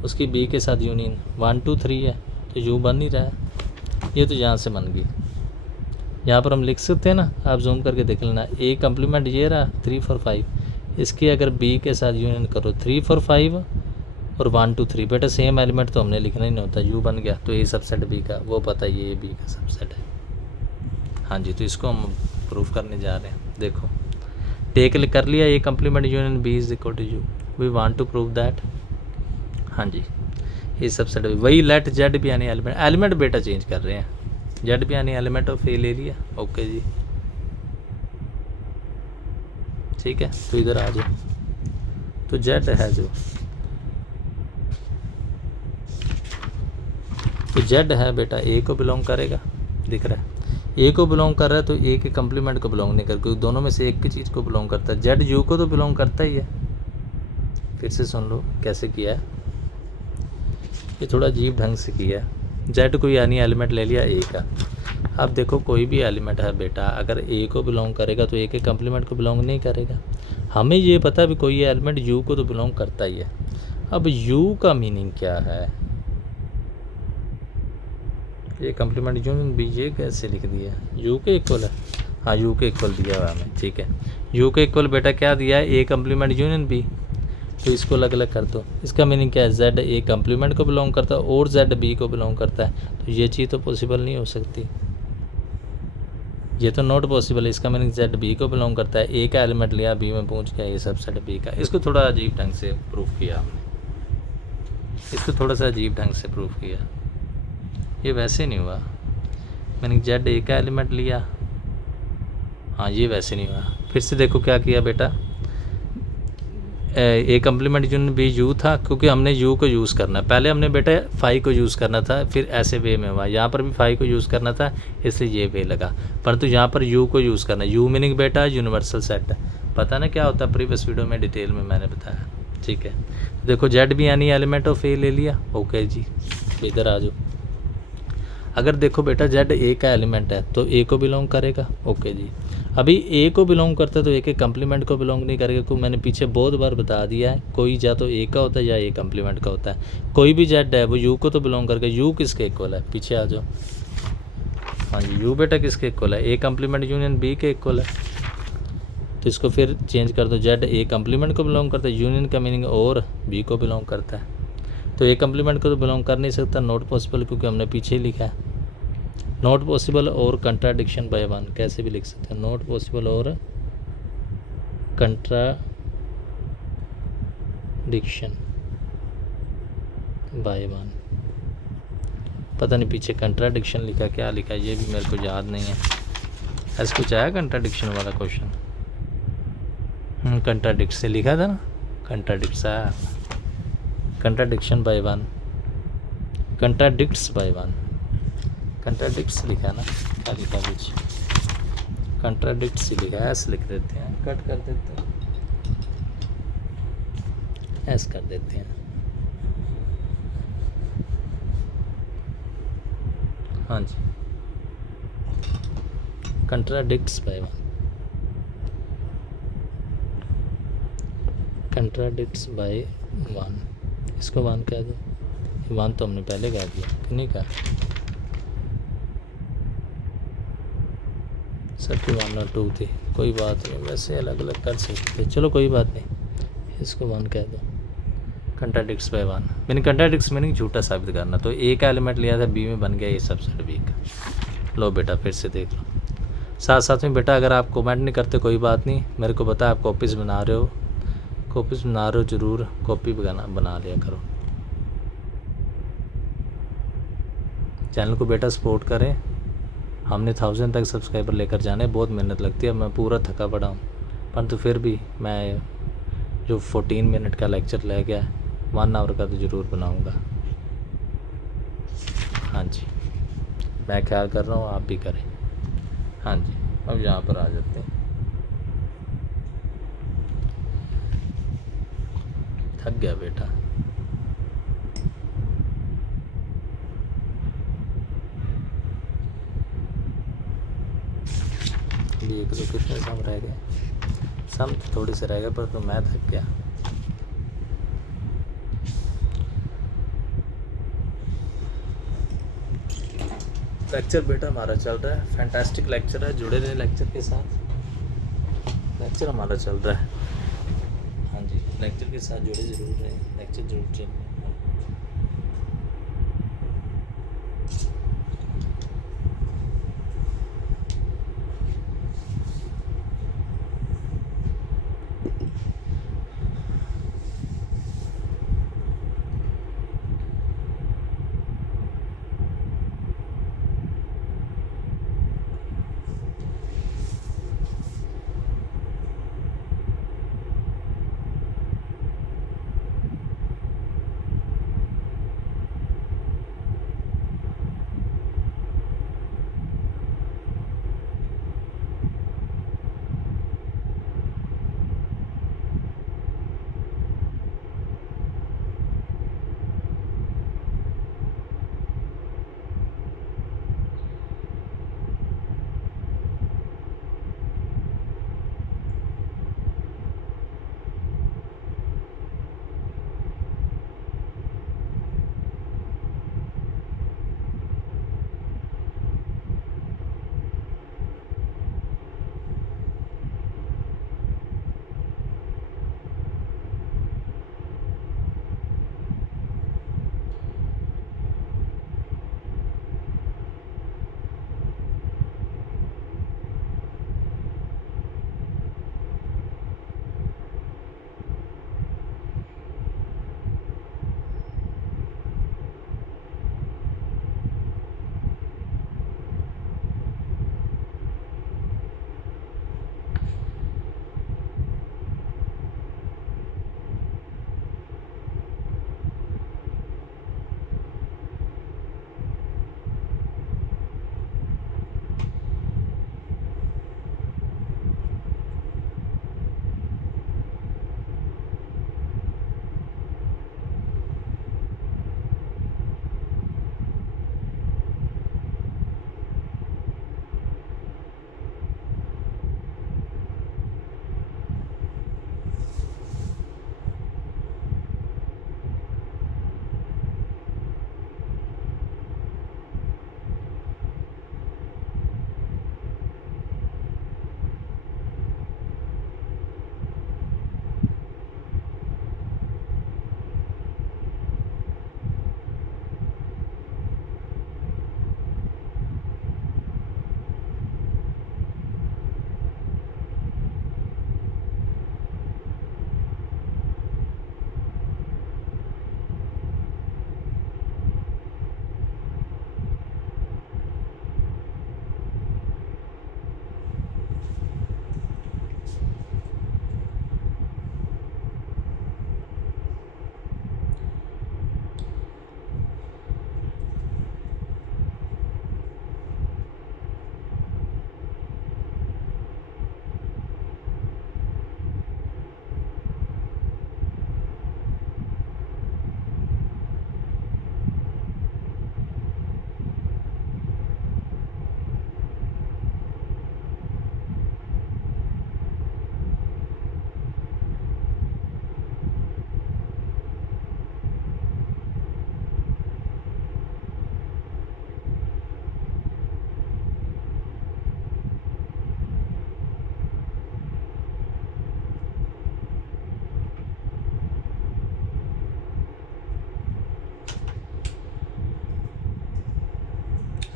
उसकी बी के साथ यूनियन 1 2 3 है, तो यू बन नहीं रहा है। ये तो यहाँ से बन गई। यहाँ पर हम लिख सकते हैं ना, आप जूम करके देख लेना। ए कम्प्लीमेंट ये रहा 3 4 5, इसकी अगर बी के साथ यूनियन करो 3 4 5 और 1 2 3, बेटा सेम एलिमेंट तो हमने लिखना ही नहीं होता, यू बन गया तो ए सबसेट बी का, वो पता है ये बी का सबसेट है। हाँ जी, तो इसको हम प्रूफ करने जा रहे हैं। देखो टेक कर लिया, A complement union B is equal to U, we want to prove that. हाँ जी, ये सबसेट वही लेट जेड भी आने एलिमेंट बेटा चेंज कर रहे हैं, जेड भी आने एलिमेंट ऑफ ए ले लिया। ओके जी, ठीक है। तो इधर आ जाओ, तो जेड है जो, तो जेड है बेटा ए को बिलोंग करेगा, दिख रहा है ए को बिलोंग कर रहा है, तो ए के कम्प्लीमेंट को बिलोंग नहीं कर, क्योंकि दोनों में से एक की चीज़ को बिलोंग करता है। जेड यू को तो बिलोंग करता ही है। फिर से सुन लो कैसे किया है, ये थोड़ा अजीब ढंग से किया है। जेड कोई यानी एलिमेंट ले लिया ए का। अब देखो कोई भी एलिमेंट है बेटा, अगर ए को बिलोंग करेगा तो ए के कम्प्लीमेंट को बिलोंग नहीं करेगा। हमें ये पता भी कोई एलिमेंट यू को तो बिलोंग करता ही है। अब यू का मीनिंग क्या है, ये कम्प्लीमेंट यूनियन बी, ये कैसे लिख दिया, यू के इक्वल है। हाँ यू के इक्वल दिया हुआ हमें, ठीक है। यू के इक्वल बेटा क्या दिया है, ए कम्प्लीमेंट यूनियन बी, तो इसको अलग अलग कर दो। इसका मीनिंग क्या है, जेड ए कम्प्लीमेंट को बिलोंग करता है और जेड बी को बिलोंग करता है, तो ये चीज़ तो पॉसिबल नहीं हो सकती, ये तो नॉट पॉसिबल है। इसका मीनिंग जेड बी को बिलोंग करता है, ए का एलिमेंट लिया बी में पहुंच गया, ये सबसेट बी का। इसको थोड़ा अजीब ढंग से प्रूफ किया हमने, इसको थोड़ा सा अजीब ढंग से प्रूफ किया, ये वैसे नहीं हुआ। मैंने जेड ए का एलिमेंट लिया, हाँ ये वैसे नहीं हुआ। फिर से देखो क्या किया बेटा, A complement union B U था, क्योंकि हमने यू को यूज़ करना है। पहले हमने बेटा फाई को यूज़ करना था, फिर ऐसे वे में हुआ। यहाँ पर भी फाई को यूज़ करना था, इसलिए ये वे लगा, परंतु यहाँ पर यू को यूज़ करना है। यू मीनिंग बेटा यूनिवर्सल सेट है, पता ना क्या होता है, प्रीवियस वीडियो में डिटेल में मैंने बताया, ठीक है। देखो जेड भी यानी एलिमेंट ऑफ ए ले लिया। ओके जी, इधर आ जाओ। अगर देखो बेटा जेड ए का एलिमेंट है तो ए को बिलोंग करेगा। ओके जी, अभी ए को बिलोंग करता है तो ए के कम्प्लीमेंट को बिलोंग नहीं करेगा, क्योंकि मैंने पीछे बहुत बार बता दिया है, कोई या तो ए का होता है या ए कम्प्लीमेंट का होता है। कोई भी जेड है वो यू को तो बिलोंग करेगा। यू किसके इक्वल है, पीछे आ जाओ। हाँ जी, यू बेटा किसके इक्वल है, ए कम्प्लीमेंट यूनियन बी के इक्वल है। तो इसको फिर चेंज कर दो, जेड ए कम्प्लीमेंट को बिलोंग करता है, यूनियन का मीनिंग और बी को बिलोंग करता है, तो ए कम्प्लीमेंट को तो बिलोंग कर नहीं सकता, नॉट पॉसिबल, क्योंकि हमने पीछे ही लिखा है। नॉट पॉसिबल और कंट्राडिक्शन बाय वन, कैसे भी लिख सकते हैं, नॉट पॉसिबल और कंट्राडिक्शन बाय वन। पता नहीं पीछे कंट्राडिक्शन लिखा क्या लिखा, ये भी मेरे को याद नहीं है। ऐसा कुछ आया कंट्राडिक्शन वाला क्वेश्चन? कंट्राडिक्ट से लिखा था ना, कंट्राडिक्ट्स आया, contradiction bye one, contradicts by one, contradicts लिखा ना, क्या लिखा कुछ, कंट्राडिक्ट्स ही लिखा है, ऐसे लिख देते हैं, कट कर देते हैं, ऐसे कर देते हैं। हाँ जी, contradicts by one, contradicts by one, इसको वन कह दो, वन तो हमने पहले कह दिया कि नहीं कहा, सबकी 1 और 2 थी, कोई बात नहीं, वैसे अलग अलग कर सकते, चलो कोई बात नहीं, इसको 1 कह दो। Contradicts by one meaning, contradicts meaning झूठा साबित करना, तो ए का एलिमेंट लिया था, बी में बन गया ए सबसेट बी का। लो बेटा फिर से देख लो, साथ साथ में बेटा अगर आप कमेंट नहीं करते कोई बात नहीं, मेरे को पता है आप कॉपीज़ बना रहे हो, कॉपीज़ बना रहे हो, ज़रूर कॉपी बना लिया करो। चैनल को बेटा सपोर्ट करें, हमने 1000 तक सब्सक्राइबर लेकर जाने, बहुत मेहनत लगती है, मैं पूरा थका पड़ा हूँ, परंतु फिर भी मैं जो 14 मिनट का लेक्चर ले गया 1 आवर का तो ज़रूर बनाऊँगा। हाँ जी, मैं ख्याल कर रहा हूँ, आप भी करें। हाँ जी, अब यहाँ पर आ जाते हैं, थक गया बेटा। अभी एक तो कितने सम रह गए, सम थोड़ी से रह गए, पर तो मैं थक गया। लेक्चर बेटा हमारा चल रहा है, फैंटास्टिक लेक्चर है, जुड़े रहे लेक्चर के साथ, लेक्चर हमारा चल रहा है। हाँ जी, लेक्चर के साथ जुड़े ज़रूर रहे, लेक्चर जरूर चल।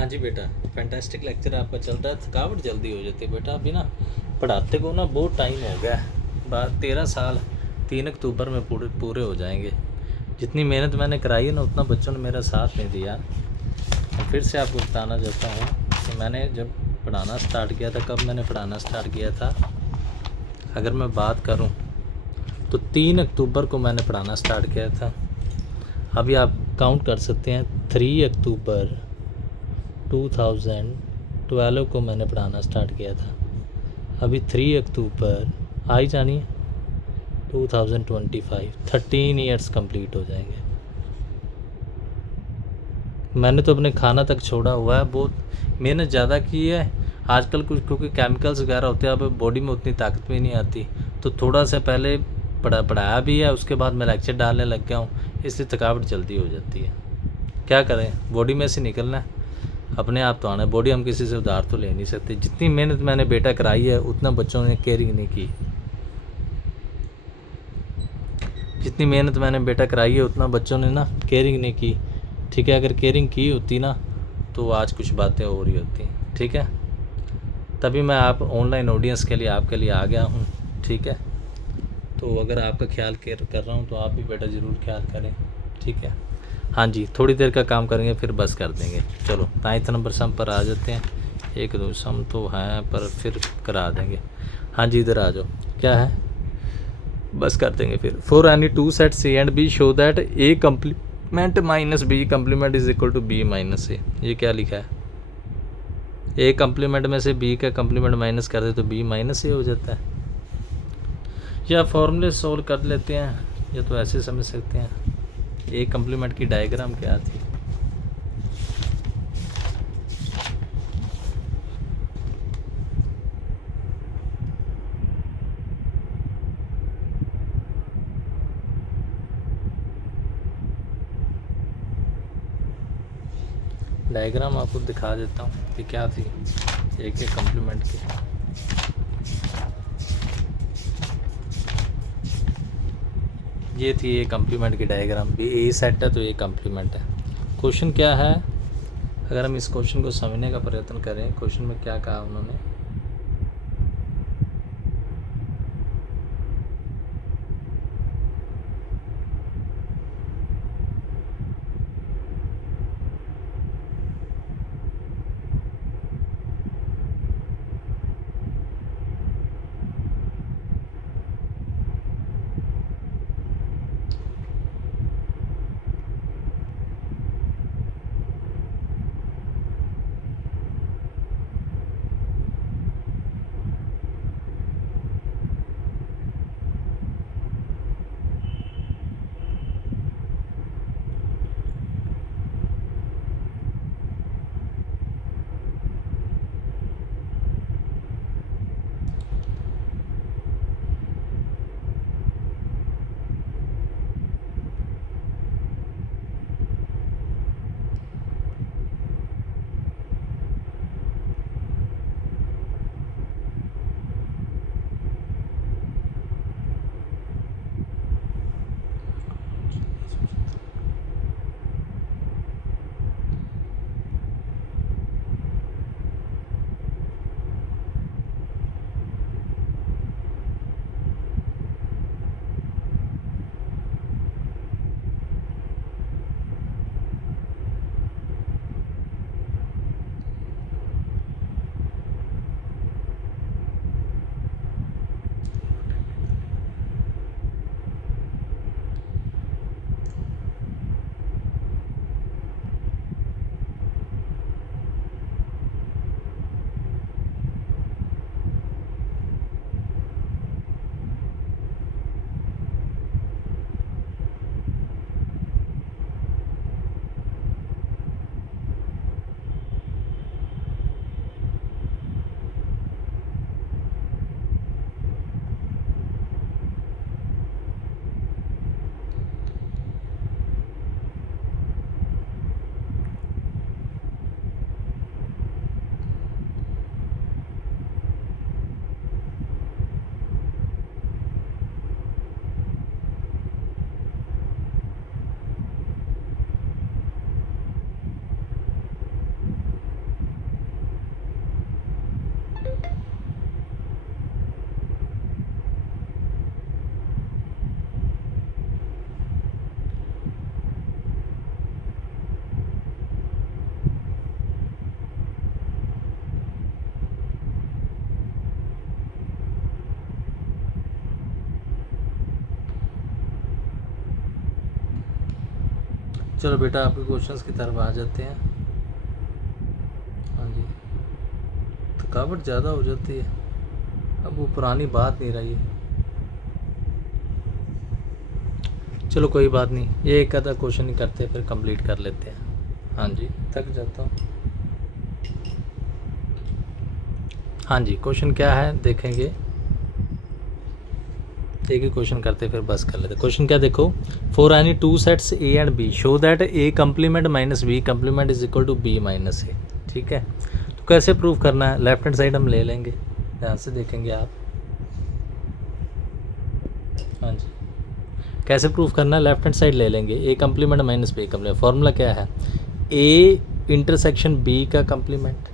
हाँ जी बेटा, फैंटास्टिक लेक्चर आपका चल रहा है। थकावट जल्दी हो जाती है बेटा, अभी ना पढ़ाते को ना बहुत टाइम हो गया है। 13 साल 3 अक्टूबर में पूरे पूरे हो जाएंगे। जितनी मेहनत मैंने कराई है ना, उतना बच्चों ने मेरा साथ नहीं दिया। और फिर से आपको बताना चाहता हूँ कि मैंने जब पढ़ाना स्टार्ट किया था, कब मैंने पढ़ाना स्टार्ट किया था, अगर मैं बात करूँ तो 3 अक्टूबर को मैंने पढ़ाना स्टार्ट किया था। अभी आप काउंट कर सकते हैं, 3 अक्टूबर 2012 को मैंने पढ़ाना स्टार्ट किया था। अभी 3 अक्टूबर आई जानिए 2025, 13 ईयर्स कंप्लीट हो जाएंगे। मैंने तो अपने खाना तक छोड़ा हुआ है, बहुत मेहनत ज़्यादा की है। आजकल कुछ क्योंकि केमिकल्स वगैरह होते हैं, अब बॉडी में उतनी ताकत भी नहीं आती, तो थोड़ा सा पहले पढ़ाया भी है, उसके बाद मैं लेक्चर डालने लग गया हूँ, इसलिए थकावट जल्दी हो जाती है। क्या करें, बॉडी में से निकलना है, अपने आप तो आना है। बॉडी हम किसी से उधार तो ले नहीं सकते। जितनी मेहनत मैंने बेटा कराई है, उतना बच्चों ने केयरिंग नहीं की। जितनी मेहनत मैंने बेटा कराई है, उतना बच्चों ने ना केयरिंग नहीं की। ठीक है, अगर केयरिंग की होती ना, तो आज कुछ बातें हो रही होती। ठीक है, तभी मैं आप ऑनलाइन ऑडियंस के लिए आपके लिए आ गया हूँ। ठीक है, तो अगर आपका ख्याल केयर कर रहा हूँ, तो आप भी बेटा ज़रूर ख्याल करें। ठीक है, हाँ जी, थोड़ी देर का काम करेंगे, फिर बस कर देंगे। चलो 9th नंबर सम पर आ जाते हैं। एक दो सम तो हैं, पर फिर करा देंगे। हाँ जी, इधर आ जाओ। क्या है, बस कर देंगे फिर। For any two set C and B show that A complement minus B complement is equal to B minus A. ये क्या लिखा है, ए कम्प्लीमेंट में से बी का कम्प्लीमेंट माइनस कर दे तो बी माइनस ए हो जाता है। या फॉर्मूले सोल्व कर लेते हैं, या तो ऐसे समझ सकते हैं। ए कम्प्लीमेंट की डायग्राम क्या थी, डायग्राम आपको दिखा देता हूँ कि क्या थी ए के कम्प्लीमेंट की। ये थी ए कम्प्लीमेंट की डायग्राम। बी ए सेट है तो ए कम्प्लीमेंट है। क्वेश्चन क्या है, अगर हम इस क्वेश्चन को समझने का प्रयत्न करें, क्वेश्चन में क्या कहा उन्होंने, चलो बेटा आपके क्वेश्चंस की तरफ आ जाते हैं। हाँ जी, थकावट ज़्यादा हो जाती है, अब वो पुरानी बात नहीं रही है। चलो कोई बात नहीं, ये एक आधा क्वेश्चन ही करते हैं फिर कंप्लीट कर लेते हैं। हाँ जी, थक जाता हूँ। हाँ जी, क्वेश्चन क्या है देखेंगे, एक ही क्वेश्चन करते फिर बस कर लेते। क्वेश्चन क्या देखो, for any two sets A and B show that A complement minus B complement is equal to B minus A. ठीक है, तो कैसे प्रूव करना है, लेफ्ट हैंड साइड हम ले लेंगे, ध्यान से देखेंगे आप। हाँ जी, कैसे प्रूफ करना है, लेफ्ट हैंड साइड ले लेंगे, A complement minus B complement. Formula क्या है, ए इंटरसेक्शन बी का कम्प्लीमेंट।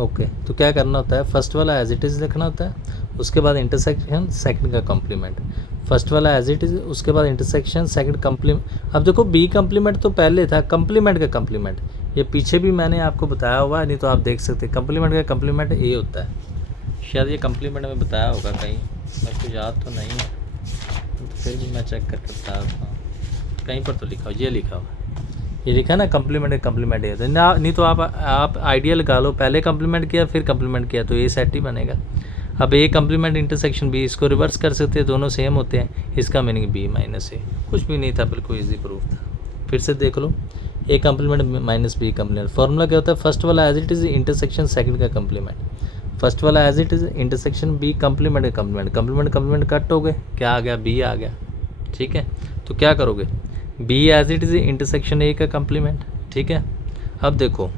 ओके, तो क्या करना होता है, फर्स्ट वाला एज इट इज़ लिखना होता है, उसके बाद इंटरसेक्शन सेकंड का कम्प्लीमेंट। फर्स्ट वाला एज इट इज़, उसके बाद इंटरसेक्शन सेकंड कम्प्लीमेंट। अब देखो बी कम्प्लीमेंट तो पहले था, कम्प्लीमेंट का कम्प्लीमेंट ये पीछे भी मैंने आपको बताया हुआ है, नहीं तो आप देख सकते हैं कम्प्लीमेंट का कम्प्लीमेंट ए होता है। शायद ये कम्प्लीमेंट में बताया होगा कहीं, मेरे को याद तो नहीं है, तो फिर भी मैं चेक करके बता रहा हूँ, कहीं पर तो लिखा हो, ये लिखा हुआ, ये लिखा है ना कम्प्लीमेंट ये तो ना, नहीं तो आप आइडिया लगा लो, पहले कम्प्लीमेंट किया फिर कम्प्लीमेंट किया तो ए सेट ही बनेगा। अब ए कम्प्लीमेंट इंटरसेक्शन बी, इसको रिवर्स कर सकते हैं, दोनों सेम होते हैं, इसका मीनिंग बी माइनस ए। कुछ भी नहीं था, बिल्कुल ईजी प्रूफ था। फिर से देख लो, A complement minus B complement. Formula क्या होता है, फर्स्ट वाला as it is intersection second का कम्प्लीमेंट। फर्स्ट वाला as it is intersection B complement का कम्प्लीमेंट, कम्प्लीमेंट कट हो गए, क्या आ गया, बी आ गया। ठीक है, तो क्या करोगे, B as it is intersection A का कम्प्लीमेंट। ठीक है, अब देखो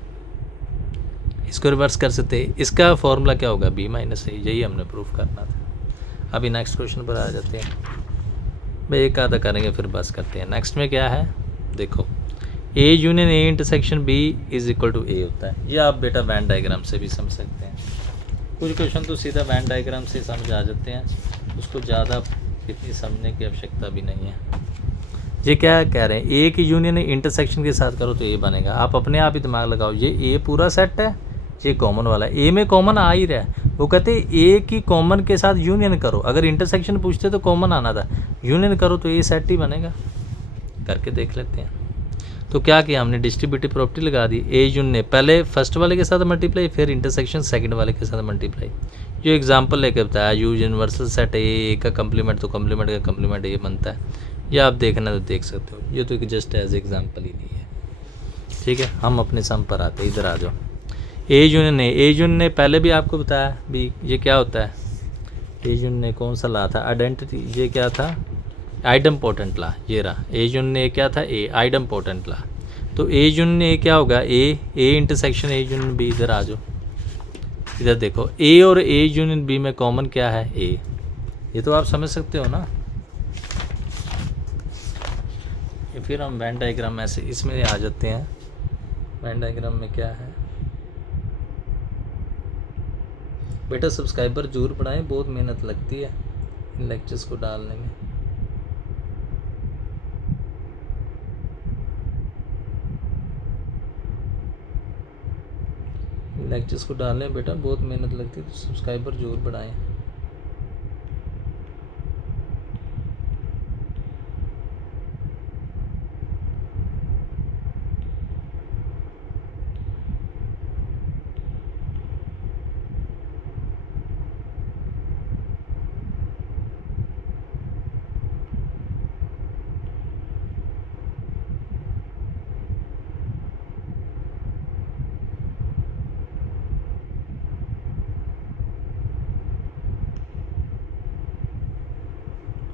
इसको रिवर्स कर सकते हैं, इसका फॉर्मूला क्या होगा, बी माइनस ए, यही हमने प्रूफ करना था। अभी नेक्स्ट क्वेश्चन पर आ जाते हैं भाई, एक आधा करेंगे फिर बस करते हैं। नेक्स्ट में क्या है देखो, A union A intersection B is equal to A होता है। ये आप बेटा वैन डायग्राम से भी समझ सकते हैं, कुछ क्वेश्चन तो सीधा वैन डायग्राम से समझ आ जाते हैं, उसको ज़्यादा इतनी समझने की आवश्यकता भी नहीं है। ये क्या कह रहे हैं, ए की यूनियन इंटरसेक्शन के साथ करो तो ए बनेगा। आप अपने आप ही दिमाग लगाओ, ये ए पूरा सेट है, ये कॉमन वाला है, ए में कॉमन आ ही रहा है। वो कहते हैं ए की कॉमन के साथ यूनियन करो, अगर इंटरसेक्शन पूछते तो कॉमन आना था, यूनियन करो तो ए सेट ही बनेगा। करके देख लेते हैं। तो क्या किया हमने, डिस्ट्रीब्यूटिव प्रॉपर्टी लगा दी, ए यूनियन पहले फर्स्ट वाले के साथ मल्टीप्लाई, फिर इंटरसेक्शन सेकंड वाले के साथ मल्टीप्लाई। जो एग्जांपल लेके बताया, यूज यूनिवर्सल सेट ए का कम्प्लीमेंट तो कम्प्लीमेंट का कम्प्लीमेंट ए बनता है। ये आप देखना तो देख सकते हो, ये तो एक जस्ट एज एग्जांपल ही दी है। ठीक है, हम अपने सम पर आते हैं, इधर आ जाओ। ए यूनियन ने पहले भी आपको बताया भी, ये क्या होता है, ए यूनियन ने कौन सा ला था, आइडेंटिटी, ये क्या था, आइडम्पोर्टेंट ला, ये रहा ए यूनियन ने क्या था, ए आइडम्पोर्टेंट ला। तो ए यूनियन ने क्या होगा, A intersection A union B, इधर आ जाओ, इधर देखो ए और ए यूनियन बी में कॉमन क्या है, ए। ये तो आप समझ सकते हो ना। फिर हम वैन डायग्राम ऐसे इसमें आ जाते हैं। वैन डायग्राम में क्या है बेटा, सब्सक्राइबर जरूर बढ़ाएं, बहुत मेहनत लगती है इन लेक्चर्स को डालने में। इन लेक्चर्स को डालने में बेटा बहुत मेहनत लगती है, तो सब्सक्राइबर जरूर बढ़ाएं।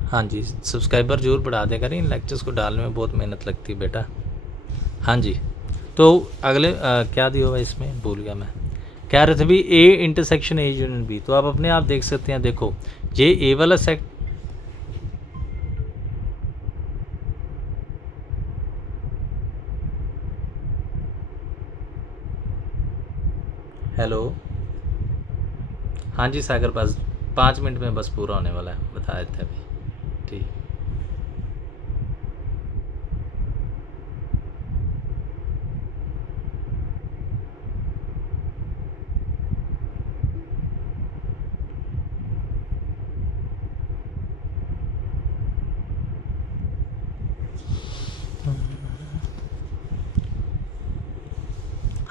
हाँ जी, सब्सक्राइबर जरूर बढ़ा दें करें, इन लेक्चर्स को डालने में बहुत मेहनत लगती है बेटा। हाँ जी, तो अगले क्या दिया हुआ इसमें, भूल गया मैं, कह रहे थे भी A intersection A union B. तो आप अपने आप देख सकते हैं, देखो ये ए वाला सेक्ट, हेलो, हाँ जी सागर, बस 5 मिनट में बस पूरा होने वाला है, बता देते हैं अभी। ठीक,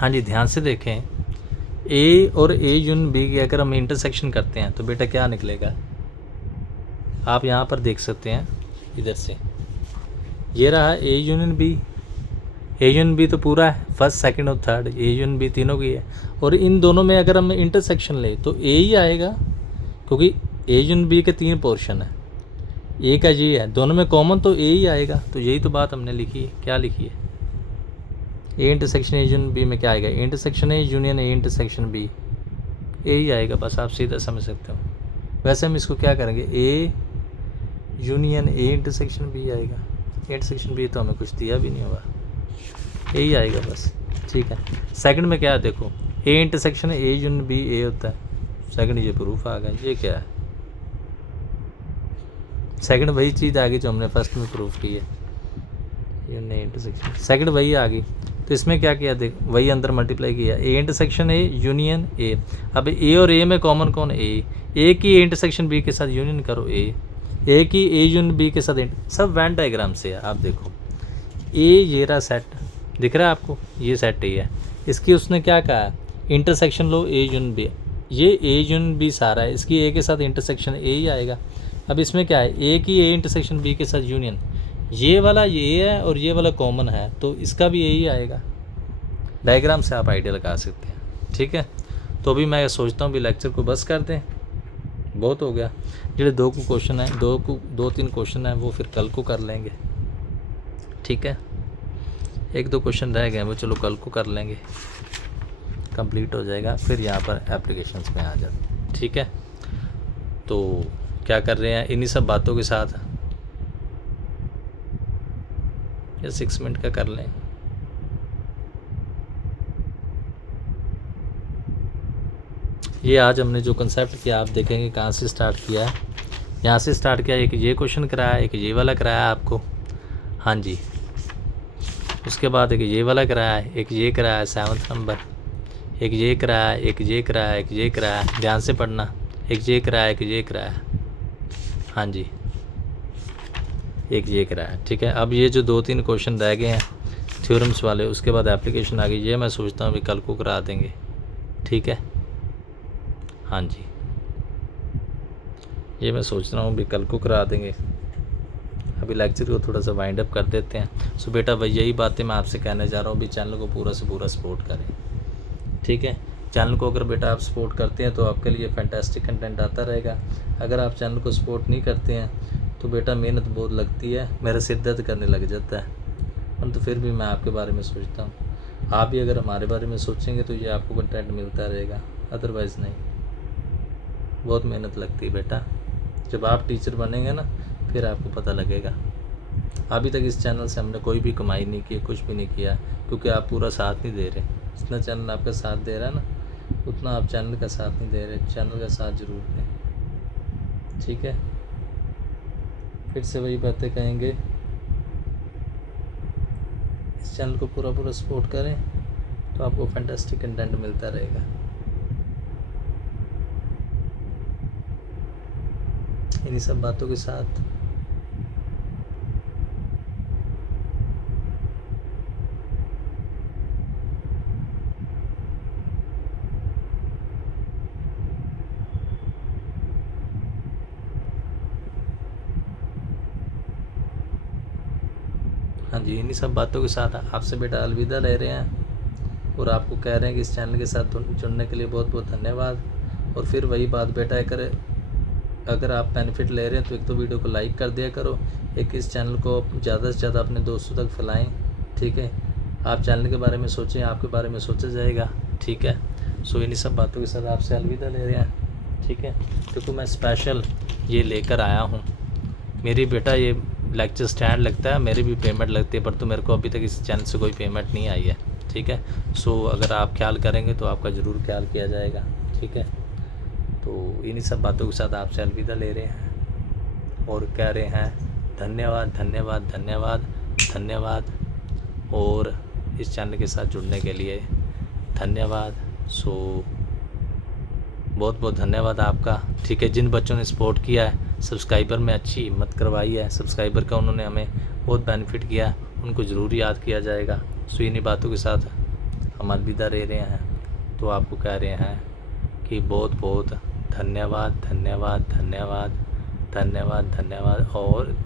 हाँ जी, ध्यान से देखें, ए और ए यूनियन बी की अगर हम इंटरसेक्शन करते हैं तो बेटा क्या निकलेगा, आप यहाँ पर देख सकते हैं इधर से, ये रहा A union B. A union B तो पूरा है, फर्स्ट सेकंड और थर्ड ए यूनियन बी तीनों की है, और इन दोनों में अगर हम इंटरसेक्शन ले तो ए ही आएगा, क्योंकि ए यूनियन बी के 3 पोर्शन है, ए का ये है, दोनों में कॉमन तो ए ही आएगा। तो यही तो बात हमने लिखी है, क्या लिखी है, A intersection A union B में क्या आएगा, A intersection A union A intersection B, A ही आएगा, बस आप सीधा समझ सकते हो। वैसे हम इसको क्या करेंगे, A union A intersection B आएगा, ए इंटरसेक्शन बी तो हमें कुछ दिया भी नहीं होगा, ए ही आएगा बस, ठीक है। सेकंड में क्या है देखो, A intersection A union B A होता है, सेकंड ये प्रूफ आ गया, ये क्या है, सेकंड वही चीज़ आ गई जो हमने फर्स्ट में प्रूफ की है, यूनियन ए इंटरसेक्शन, सेकंड वही आ गई। तो इसमें क्या किया देख, वही अंदर मल्टीप्लाई किया, ए इंटरसेक्शन ए यूनियन ए। अब ए और ए में कॉमन कौन, ए की ए इंटरसेक्शन बी के साथ यूनियन करो, ए की ए यूनियन बी के साथ, सब वैन डायग्राम से है। आप देखो ए ये रहा सेट, दिख रहा है आपको, ये सेट ही है, इसकी उसने क्या कहा, इंटरसेक्शन लो ए यूनियन बी, ये ए यूनियन बी सारा है, इसकी ए के साथ इंटरसेक्शन ए ही आएगा। अब इसमें क्या है, ए की ए इंटरसेक्शन बी के साथ यूनियन, ये वाला ये है और ये वाला कॉमन है, तो इसका भी यही आएगा। डायग्राम से आप आइडिया लगा सकते हैं, ठीक है। तो अभी मैं सोचता हूँ भी लेक्चर को बस कर दें, बहुत हो गया। जो 2 को क्वेश्चन है, 2-3 क्वेश्चन है वो फिर कल को कर लेंगे, ठीक है। 1-2 क्वेश्चन रह गए वो चलो कल को कर लेंगे, कंप्लीट हो जाएगा, फिर यहाँ पर एप्लीकेशंस में आ जाते, ठीक है। तो क्या कर रहे हैं, इन्हीं सब बातों के साथ या 6 मिनट का कर लें। ये आज हमने जो कंसेप्ट किया आप देखेंगे कहाँ से स्टार्ट किया है, यहाँ से स्टार्ट किया, एक ये क्वेश्चन कराया, एक ये वाला कराया आपको, हाँ जी, उसके बाद एक ये वाला कराया, एक ये कराया 7th नंबर, एक ये कराया, एक ये कराया, एक ये कराया, ध्यान से पढ़ना, एक ये कराया, एक ये कराया, हाँ जी, एक ये कराया, ठीक है। अब ये जो 2-3 क्वेश्चन रह गए हैं थ्योरम्स वाले, उसके बाद एप्लीकेशन आ गई, ये मैं सोचता हूँ भी कल को करा देंगे, ठीक है, हाँ जी, ये मैं सोच रहा हूँ भी कल को करा देंगे। अभी लेक्चर को थोड़ा सा वाइंड अप कर देते हैं। सो बेटा भाई यही बातें मैं आपसे कहने जा रहा हूँ भी चैनल को पूरा से पूरा सपोर्ट करें, ठीक है। चैनल को अगर बेटा आप सपोर्ट करते हैं तो आपके लिए फैंटास्टिक कंटेंट आता रहेगा। अगर आप चैनल को सपोर्ट नहीं करते हैं तो बेटा मेहनत बहुत लगती है, मेरा सिर दर्द करने लग जाता है, परंतु फिर भी मैं आपके बारे में सोचता हूँ। आप भी अगर हमारे बारे में सोचेंगे तो ये आपको कंटेंट मिलता रहेगा, अदरवाइज़ नहीं। बहुत मेहनत लगती है बेटा, जब आप टीचर बनेंगे ना फिर आपको पता लगेगा। अभी तक इस चैनल से हमने कोई भी कमाई नहीं की, कुछ भी नहीं किया, क्योंकि आप पूरा साथ नहीं दे रहे। जितना चैनल आपका साथ दे रहा है ना, उतना आप चैनल का साथ नहीं दे रहे। चैनल का साथ ज़रूर दें, ठीक है। फिर से वही बातें कहेंगे, इस चैनल को पूरा पूरा सपोर्ट करें तो आपको फैंटास्टिक कंटेंट मिलता रहेगा। इन्हीं सब बातों के साथ हाँ जी, इन्हीं सब बातों के साथ आपसे बेटा अलविदा ले रहे हैं और आपको कह रहे हैं कि इस चैनल के साथ जुड़ने के लिए बहुत बहुत धन्यवाद। और फिर वही बात बेटा है, अगर आप बेनिफिट ले रहे हैं तो एक तो वीडियो को लाइक कर दिया करो, एक इस चैनल को ज़्यादा से ज़्यादा अपने दोस्तों तक फैलाएं, ठीक है। आप चैनल के बारे में सोचें, आपके बारे में सोचा जाएगा, ठीक है। सो इन्हीं सब बातों के साथ आपसे अलविदा ले रहे हैं, ठीक है। क्योंकि मैं स्पेशल ये लेकर आया हूँ, मेरी बेटा ये लेक्चर स्टैंड लगता है, मेरी भी पेमेंट लगती है, पर तो मेरे को अभी तक इस चैनल से कोई पेमेंट नहीं आई है, ठीक है। सो अगर आप ख्याल करेंगे तो आपका ज़रूर ख्याल किया जाएगा, ठीक है। तो इन्हीं सब बातों के साथ आपसे अलविदा ले रहे हैं और कह रहे हैं धन्यवाद धन्यवाद धन्यवाद धन्यवाद, और इस चैनल के साथ जुड़ने के लिए धन्यवाद। सो बहुत बहुत धन्यवाद आपका, ठीक है। जिन बच्चों ने सपोर्ट किया है, सब्सक्राइबर में अच्छी हिम्मत करवाई है, सब्सक्राइबर का उन्होंने हमें बहुत बेनिफिट किया है, उनको ज़रूर याद किया जाएगा। सो इन्हीं बातों के साथ हम अलविदा ले रहे हैं। तो आपको कह रहे हैं कि बहुत बहुत धन्यवाद धन्यवाद धन्यवाद धन्यवाद धन्यवाद और